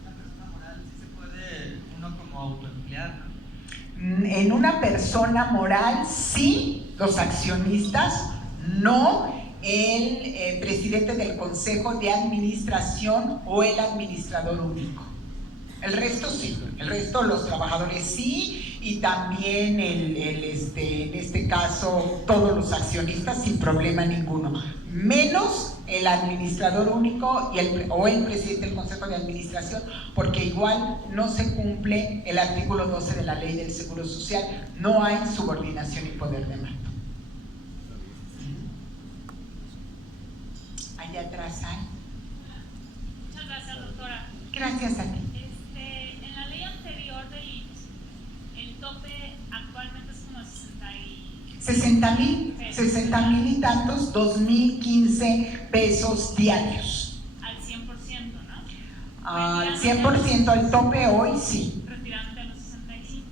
una persona moral, si se puede uno como autoemplear? En una persona moral, sí, los accionistas, no el presidente del Consejo de Administración o el administrador único. El resto sí, el resto los trabajadores sí, y también en este caso todos los accionistas sin problema ninguno, menos el administrador único o el presidente del Consejo de Administración, porque igual no se cumple el artículo 12 de la Ley del Seguro Social, no hay subordinación y poder de mando. Allá atrás hay. Muchas gracias, doctora. Gracias a ti. En la ley anterior del IMSS, el tope actualmente es como 60,000 y tantos, 2,015 pesos diarios. Al 100%, ¿no? Al 100% al tope hoy sí. Retirante a los 65.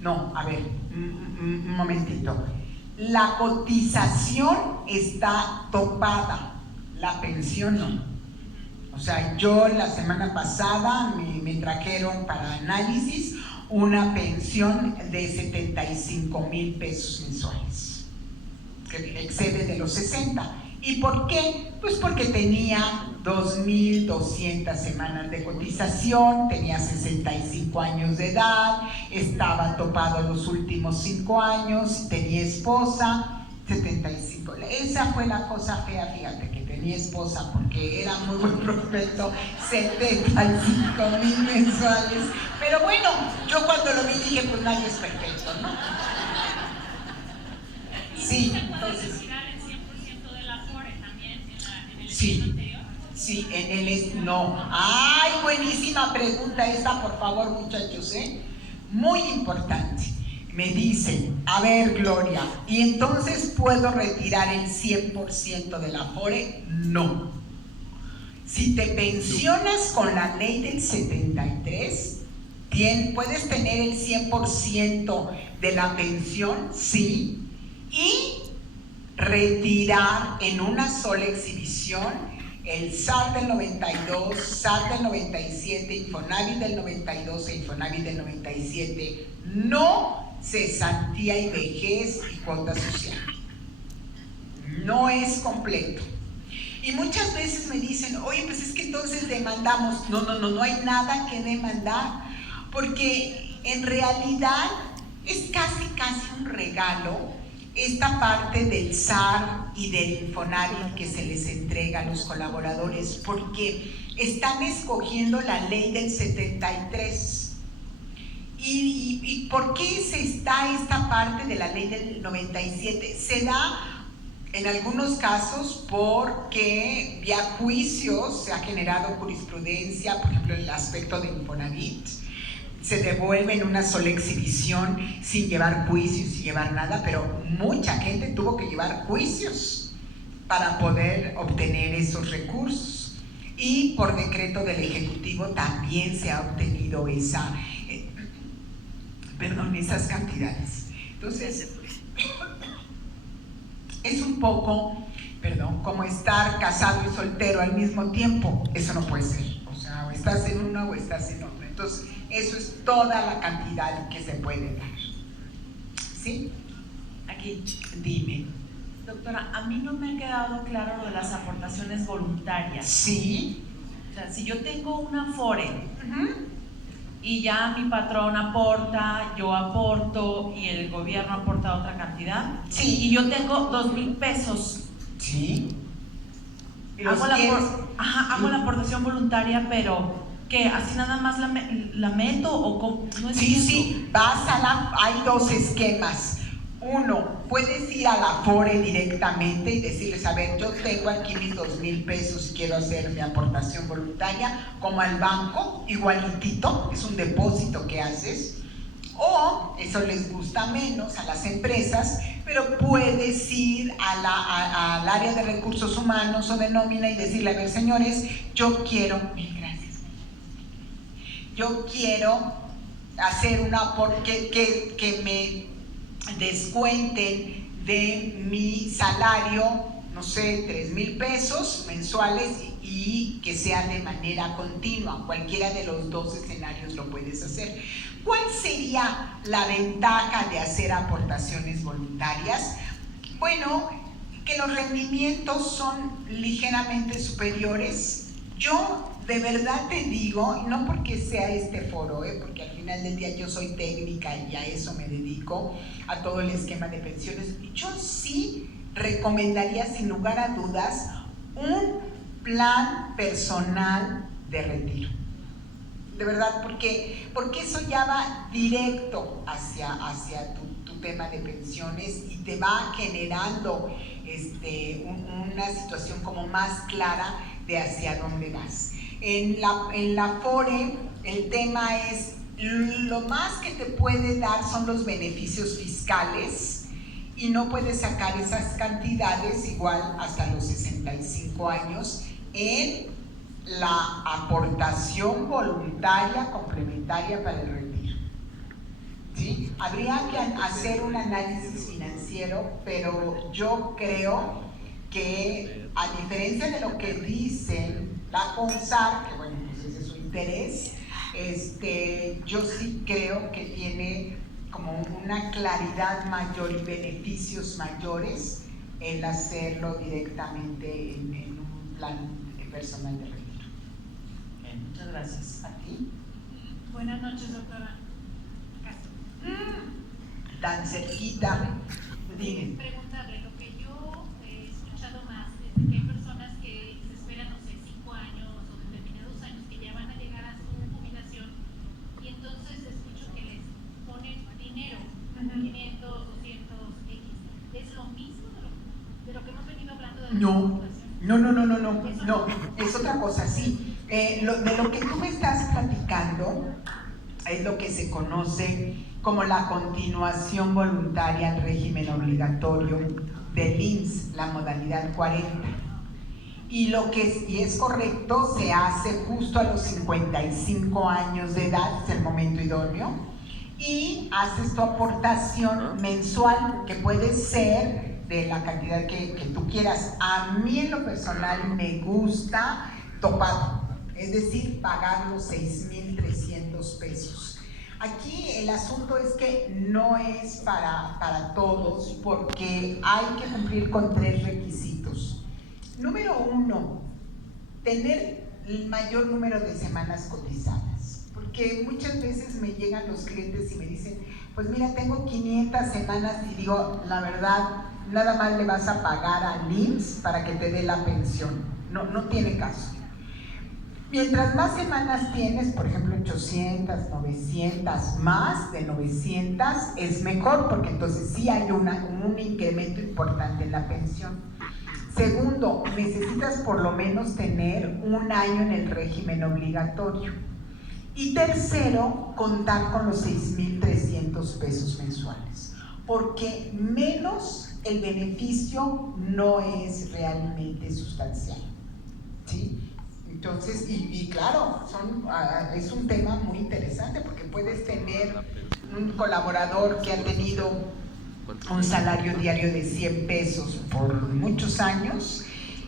No, a ver, un momentito. La cotización está topada, la pensión no. O sea, yo la semana pasada me trajeron para análisis una pensión de 75,000 pesos mensuales, que excede de los 60. ¿Y por qué? Pues porque tenía 2,200 semanas de cotización, tenía 65 años de edad, estaba topado los últimos 5 años, tenía esposa, 75. Esa fue la cosa fea, fíjate, que te mi esposa, porque era muy buen prospecto, 75,000 mensuales. Pero bueno, yo cuando lo vi dije, pues nadie es perfecto, ¿no? Sí, ¿Se puede entonces, retirar el 100% de la Afore también en el sí. evento anterior? sí, en el no. Ay, buenísima pregunta esta, por favor, muchachos, ¿eh? Muy importante. Me dicen, a ver, Gloria, ¿y entonces puedo retirar el 100% de la Afore? No. Si te pensionas con la ley del 73, puedes tener el 100% de la pensión, sí, y retirar en una sola exhibición el SAR del 92, SAR del 97, Infonavit del 92 e Infonavit del 97, no cesantía y vejez y cuota social. No es completo. Y muchas veces me dicen, oye, pues es que entonces demandamos. No hay nada que demandar, porque en realidad es casi un regalo esta parte del SAR y del Infonavit que se les entrega a los colaboradores, porque están escogiendo la ley del 73. ¿Y por qué se está esta parte de la ley del 97? Se da en algunos casos porque vía juicios se ha generado jurisprudencia, por ejemplo, el aspecto de Infonavit, se devuelve en una sola exhibición sin llevar juicios, sin llevar nada, pero mucha gente tuvo que llevar juicios para poder obtener esos recursos. Y por decreto del Ejecutivo también se ha obtenido esas cantidades. Entonces, es un poco, como estar casado y soltero al mismo tiempo. Eso no puede ser. O sea, o estás en una o estás en otra. Entonces, eso es toda la cantidad que se puede dar. ¿Sí? Aquí. Dime. Doctora, a mí no me ha quedado claro lo de las aportaciones voluntarias. Sí. O sea, si yo tengo una Afore Uh-huh. y ya mi patrón aporta, yo aporto y el gobierno aporta otra cantidad, Sí. y yo tengo 2,000 pesos, Sí. hago la aportación voluntaria, pero ¿qué? ¿Así nada más la meto o cómo? No entiendo. Sí, hay dos esquemas. Uno, puedes ir a la Afore directamente y decirles, a ver, yo tengo aquí mis 2,000 pesos y quiero hacer mi aportación voluntaria, como al banco, igualitito, es un depósito que haces. O, eso les gusta menos a las empresas, pero puedes ir al área de recursos humanos o de nómina y decirle, a ver, señores, yo quiero hacer una que me descuenten de mi salario, no sé, 3,000 pesos mensuales y que sea de manera continua. Cualquiera de los dos escenarios lo puedes hacer. ¿Cuál sería la ventaja de hacer aportaciones voluntarias? Bueno, que los rendimientos son ligeramente superiores. Yo de verdad te digo, no porque sea este foro, porque al final del día yo soy técnica y a eso me dedico, a todo el esquema de pensiones, yo sí recomendaría sin lugar a dudas un plan personal de retiro. De verdad, porque eso ya va directo hacia tu tema de pensiones y te va generando una situación como más clara de hacia dónde vas. En la Afore el tema es, lo más que te puede dar son los beneficios fiscales y no puedes sacar esas cantidades igual hasta los 65 años en la aportación voluntaria complementaria para el retiro. ¿Sí? Habría que hacer un análisis financiero, pero yo creo que a diferencia de lo que dicen la CONSAR, que bueno, pues ese es su interés, yo sí creo que tiene como una claridad mayor y beneficios mayores el hacerlo directamente en un plan personal de retiro. Muchas gracias. ¿A ti? Buenas noches, doctora Castro. Tan cerquita. Dime. Preguntarle, lo que yo he escuchado más es de que hay personas que No, es otra cosa, sí. De lo que tú me estás platicando es lo que se conoce como la continuación voluntaria al régimen obligatorio del IMSS, la modalidad 40. Y es correcto, se hace justo a los 55 años de edad, es el momento idóneo, y haces tu aportación mensual, que puede ser de la cantidad que tú quieras. A mí en lo personal me gusta topado, es decir, pagar los 6,300 pesos. Aquí el asunto es que no es para todos, porque hay que cumplir con 3 requisitos. Número 1, tener el mayor número de semanas cotizadas, porque muchas veces me llegan los clientes y me dicen, pues mira, tengo 500 semanas, y digo, la verdad, nada más le vas a pagar al IMSS para que te dé la pensión. No tiene caso. Mientras más semanas tienes, por ejemplo 800, 900, más de 900, es mejor, porque entonces sí hay un incremento importante en la pensión. Segundo, necesitas por lo menos tener 1 año en el régimen obligatorio. Y tercero, contar con los 6,300 pesos mensuales, porque menos el beneficio no es realmente sustancial, ¿sí? Entonces, y claro, es un tema muy interesante, porque puedes tener un colaborador que ha tenido un salario diario de 100 pesos por muchos años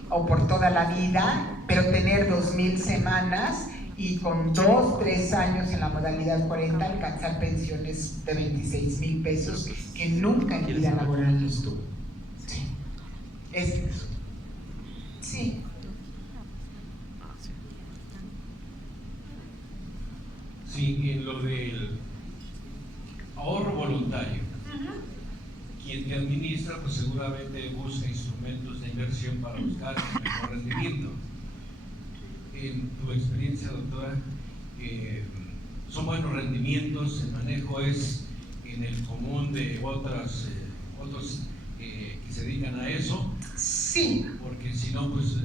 o por toda la vida, pero tener 2,000 semanas y con 2, 3 años en la modalidad 40 alcanzar pensiones de 26,000 pesos que nunca en vida laboral los tuvo. Sí. Sí. Sí, en lo del ahorro voluntario, quien te administra pues seguramente busca instrumentos de inversión para buscar el mejor rendimiento. En tu experiencia, doctora, ¿son buenos rendimientos? ¿El manejo es en el común de otros que se dedican a eso? Sí. Porque si no, pues...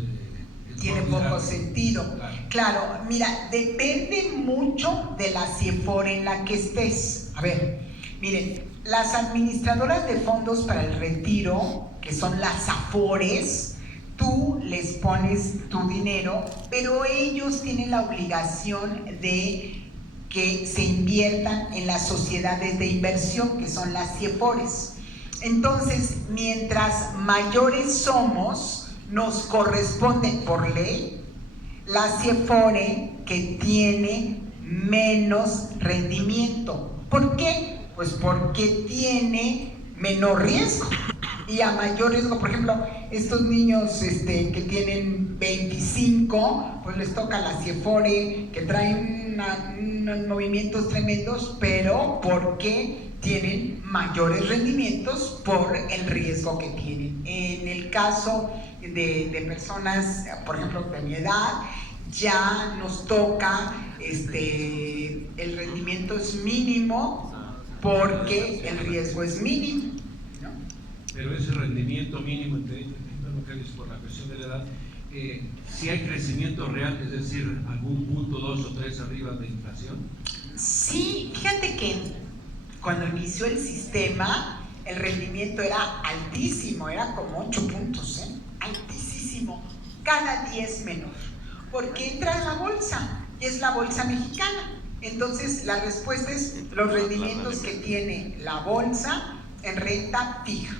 tiene poco sentido. Claro, mira, depende mucho de la CIEFORE en la que estés. A ver, miren, las administradoras de fondos para el retiro, que son las AFORES, tú les pones tu dinero, pero ellos tienen la obligación de que se inviertan en las sociedades de inversión, que son las CIEFORES. Entonces, mientras mayores somos, nos corresponde por ley la CIEFORE que tiene menos rendimiento. ¿Por qué? Pues porque tiene menor riesgo. Y a mayor riesgo, por ejemplo, estos niños que tienen 25, pues les toca la CIEFORE, que traen unos movimientos tremendos, pero porque tienen mayores rendimientos por el riesgo que tienen. En el caso de personas, por ejemplo, de mi edad, ya nos toca, el rendimiento es mínimo porque el riesgo es mínimo, ¿no? Pero ese rendimiento mínimo, entiendo lo que dices por la cuestión de la edad, si hay crecimiento real, es decir, algún punto, 2 o 3 arriba de inflación. Sí, fíjate que cuando inició el sistema, el rendimiento era altísimo, era como 8 puntos, altísimo, cada 10 menor, porque entra en la bolsa, y es la bolsa mexicana. Entonces la respuesta es los rendimientos que tiene la bolsa en renta fija,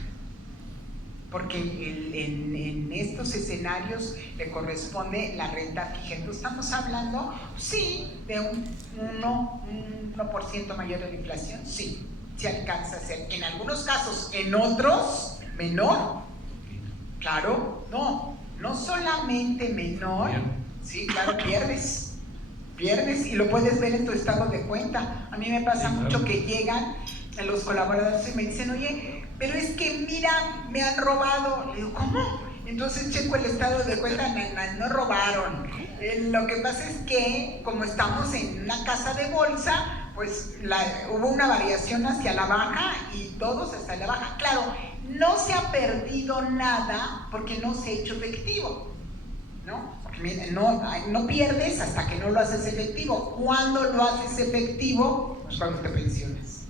porque en estos escenarios le corresponde la renta fija. Entonces estamos hablando, sí, de un 1% mayor de la inflación, sí, se alcanza a ser, en algunos casos, en otros menor. Claro, no solamente menor, sí, claro, pierdes y lo puedes ver en tu estado de cuenta. A mí me pasa mucho que llegan los colaboradores y me dicen, oye, pero es que mira, me han robado. Le digo, ¿cómo? Entonces checo el estado de cuenta, no robaron. Lo que pasa es que como estamos en una casa de bolsa, pues hubo una variación hacia la baja y todos hasta la baja. Claro, no se ha perdido nada porque no se ha hecho efectivo, ¿no? Porque no pierdes hasta que no lo haces efectivo. ¿Cuándo lo haces efectivo? Pues cuando te pensionas.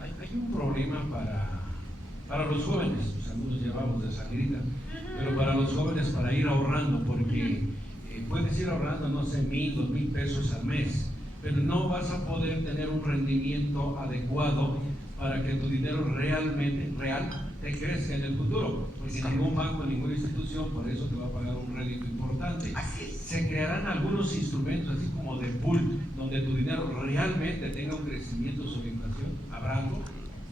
Hay un problema para los jóvenes, pues algunos llevamos de salida, pero para los jóvenes para ir ahorrando, porque puedes ir ahorrando, no sé, 1,000, 2,000 pesos al mes, pero no vas a poder tener un rendimiento adecuado para que tu dinero realmente te crezca en el futuro, porque ningún banco, ninguna institución por eso te va a pagar un rédito importante. Así es. Se crearán algunos instrumentos así como de pool, donde tu dinero realmente tenga un crecimiento sobre inflación. ¿Habrá algo?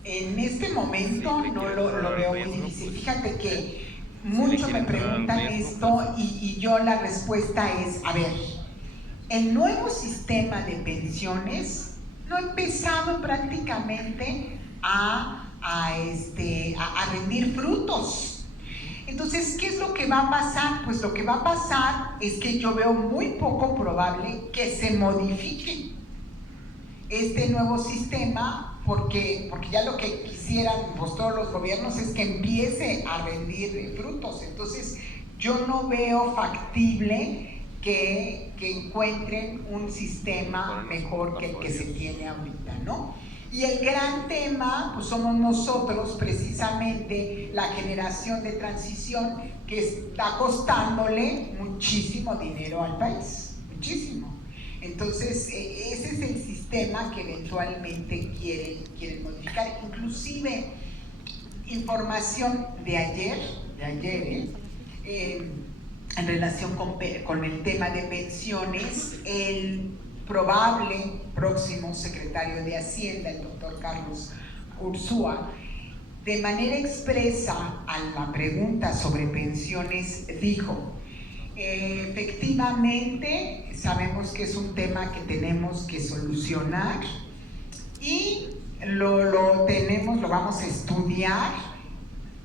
En este momento no lo veo muy difícil. Fíjate que muchos me preguntan esto y yo la respuesta es, a ver, el nuevo sistema de pensiones no ha empezado prácticamente a rendir frutos. Entonces, ¿qué es lo que va a pasar? Pues lo que va a pasar es que yo veo muy poco probable que se modifique este nuevo sistema, porque ya lo que quisieran pues, todos los gobiernos es que empiece a rendir frutos. Entonces, yo no veo factible que encuentren un sistema mejor que el que se tiene ahorita, ¿no? Y el gran tema, pues somos nosotros, precisamente, la generación de transición que está costándole muchísimo dinero al país, muchísimo. Entonces, ese es el sistema que eventualmente quieren modificar. Inclusive, información de ayer, en relación con el tema de pensiones, el probable próximo secretario de Hacienda, el doctor Carlos Ursúa, de manera expresa a la pregunta sobre pensiones dijo: efectivamente sabemos que es un tema que tenemos que solucionar y lo vamos a estudiar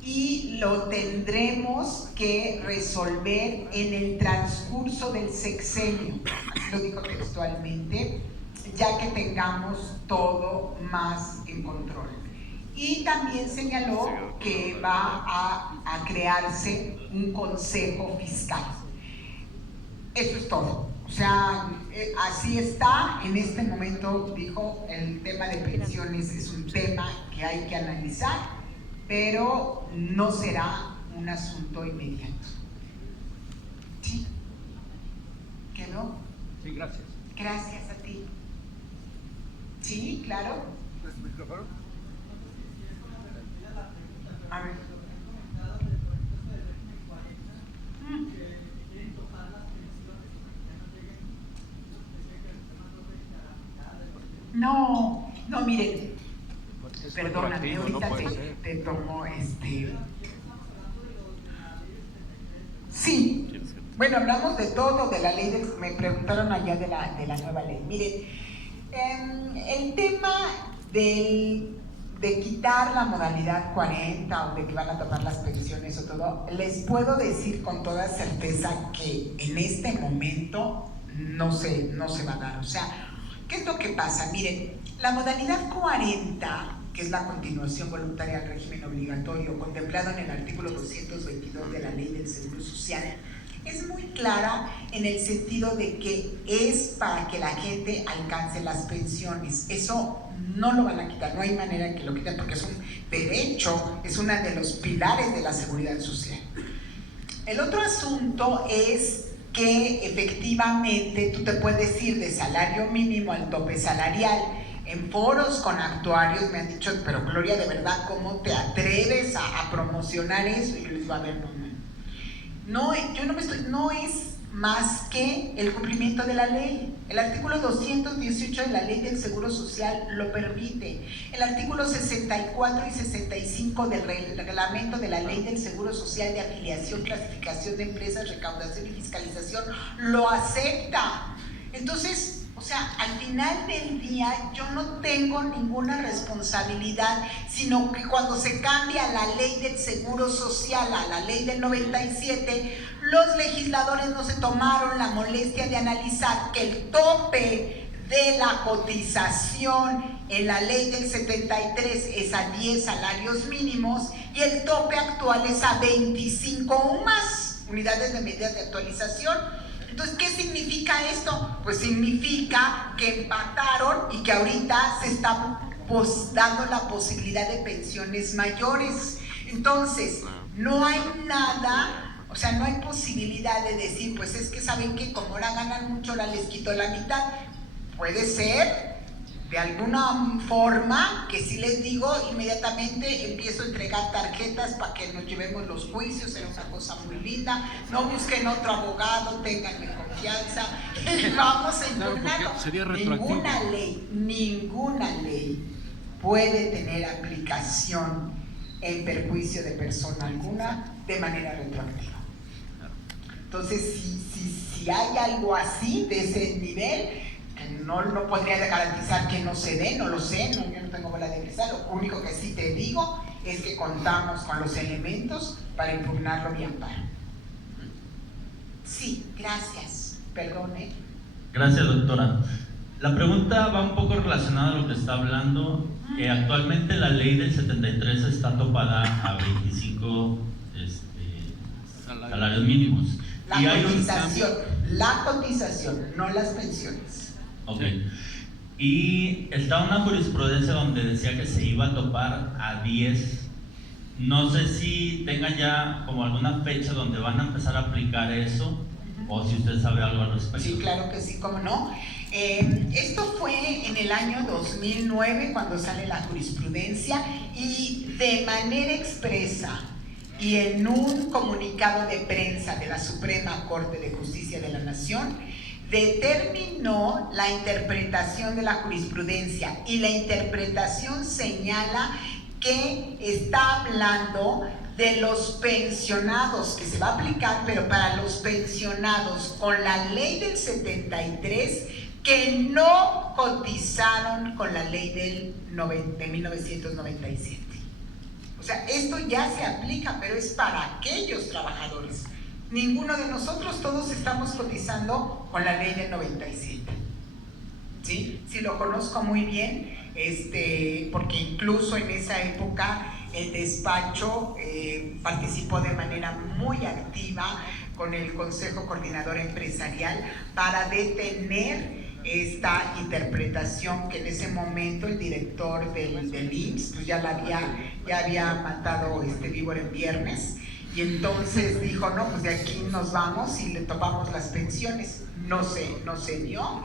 y lo tendremos que resolver en el transcurso del sexenio, así lo dijo textualmente, ya que tengamos todo más en control. Y también señaló que va a crearse un consejo fiscal. Eso es todo. O sea, así está. En este momento, dijo, el tema de pensiones es un tema que hay que analizar, pero no será un asunto inmediato. ¿Sí? ¿Quedó? Sí, gracias. Gracias a ti. Sí, claro. A ver. No, miren, perdóname, ahorita te tomo Sí, bueno, hablamos de todo, de la ley, me preguntaron allá de la nueva ley. Miren, el tema de quitar la modalidad 40 o de que van a tomar las pensiones o todo, les puedo decir con toda certeza que en este momento no se va a dar. O sea, ¿qué es lo que pasa? Miren, la modalidad 40, que es la continuación voluntaria al régimen obligatorio contemplado en el artículo 222 de la Ley del Seguro Social, es muy clara en el sentido de que es para que la gente alcance las pensiones. Eso no lo van a quitar, no hay manera de que lo quiten porque es un derecho, es uno de los pilares de la seguridad social. El otro asunto es que efectivamente tú te puedes ir de salario mínimo al tope salarial. En foros con actuarios me han dicho, pero Gloria, de verdad, ¿cómo te atreves a promocionar eso? Y yo les digo, a ver, no es más que el cumplimiento de la ley. El artículo 218 de la Ley del Seguro Social lo permite. El artículo 64 y 65 del reglamento de la Ley del Seguro Social de afiliación, clasificación de empresas, recaudación y fiscalización lo acepta. Entonces, o sea, al final del día yo no tengo ninguna responsabilidad, sino que cuando se cambia la Ley del Seguro Social a la Ley del 97, los legisladores no se tomaron la molestia de analizar que el tope de la cotización en la ley del 73 es a 10 salarios mínimos y el tope actual es a 25 o más unidades de medida de actualización. Entonces, ¿qué significa esto? Pues significa que empataron y que ahorita se está dando la posibilidad de pensiones mayores. Entonces, no hay nada, o sea, no hay posibilidad de decir, pues es que saben que como ahora ganan mucho, ahora les quito la mitad. Puede ser, de alguna forma, que si les digo, inmediatamente empiezo a entregar tarjetas para que nos llevemos los juicios, será una cosa muy linda. No busquen otro abogado, ténganme confianza y vamos a impugnarlo. Ninguna ley puede tener aplicación en perjuicio de persona alguna de manera retroactiva. Entonces, si hay algo así, de ese nivel, no podría garantizar que no se dé, no lo sé, yo no tengo bola de cristal. Lo único que sí te digo es que contamos con los elementos para impugnarlo vía amparo. Sí, gracias, perdone. Gracias, doctora. La pregunta va un poco relacionada a lo que está hablando. Actualmente la ley del 73 está topada a 25 salarios mínimos. La cotización, no las pensiones. Ok. Y está una jurisprudencia donde decía que se iba a topar a 10. No sé si tengan ya como alguna fecha donde van a empezar a aplicar eso, o si usted sabe algo al respecto. Sí, claro que sí, cómo no. Esto fue en el año 2009 cuando sale la jurisprudencia y de manera expresa y en un comunicado de prensa de la Suprema Corte de Justicia de la Nación determinó la interpretación de la jurisprudencia, y la interpretación señala que está hablando de los pensionados, que se va a aplicar, pero para los pensionados con la ley del 73 que no cotizaron con la ley de 1997. O sea, esto ya se aplica, pero es para aquellos trabajadores. Ninguno de nosotros, todos estamos cotizando con la ley del 97. ¿Sí? Sí, lo conozco muy bien, porque incluso en esa época el despacho participó de manera muy activa con el Consejo Coordinador Empresarial para detener esta interpretación que en ese momento el director del IMSS pues ya había matado víbora en viernes, y entonces dijo, no, pues de aquí nos vamos y le topamos las pensiones. No se dio,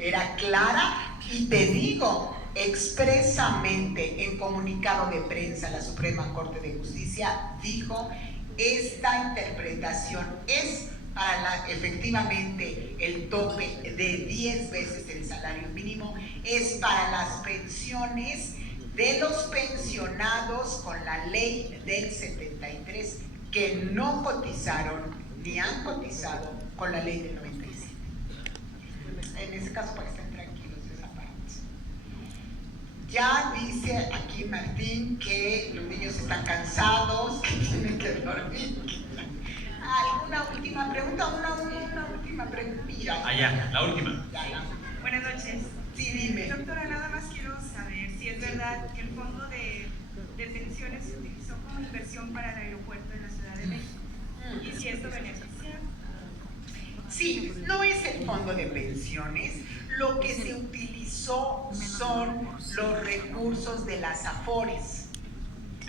era clara, y te digo, expresamente en comunicado de prensa la Suprema Corte de Justicia dijo, esta interpretación es para efectivamente el tope de 10 veces el salario mínimo, es para las pensiones de los pensionados con la ley del 73 que no cotizaron ni han cotizado con la ley del 97. En ese caso, para que estén tranquilos de esa parte. Ya dice aquí Martín que los niños están cansados, que tienen que dormir. ¿Alguna última pregunta? Una última pregunta. Allá, la última. Buenas noches. Sí, dime. Doctora, nada más quiero saber si es verdad que el fondo de pensiones se utilizó como inversión para el aeropuerto de la Ciudad de México. ¿Y si esto beneficia? Sí, no es el fondo de pensiones. Lo que se utilizó son los recursos de las AFORES,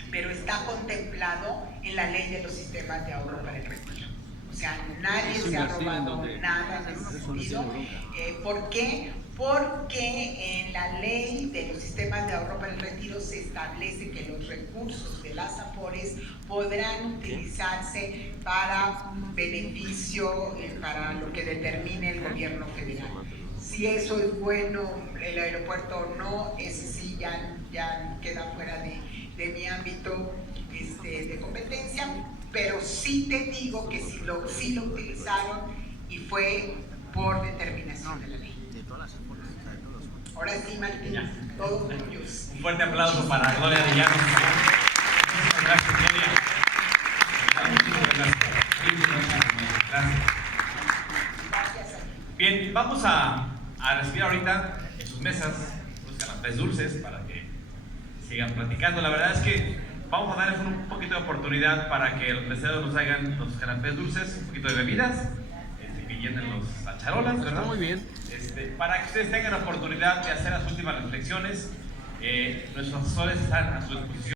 pero está contemplado en la ley de los sistemas de ahorro para el retiro. O sea, nadie se ha robado nada en ese sentido. ¿Por qué? Porque en la ley de los sistemas de ahorro para el retiro se establece que los recursos de las AFORES podrán utilizarse para beneficio, para lo que determine el gobierno federal. Si eso es bueno, el aeropuerto o no, ese sí ya queda fuera de mi ámbito de competencia, pero sí te digo que sí lo utilizaron y fue por determinación de la ley. Ahora sí, Martín, todos tuyos. Un fuerte aplauso para Gloria de Llanos. Muchísimas gracias, Gloria. Gracias. Bien, vamos a respirar ahorita en sus mesas. Buscan canapés dulces para que sigan platicando. La verdad es que vamos a darles un poquito de oportunidad para que los meseros nos hagan los canapés dulces, un poquito de bebidas, que llenen las charolas, ¿verdad? Está muy bien. Para que ustedes tengan la oportunidad de hacer las últimas reflexiones. Nuestros asesores están a su disposición.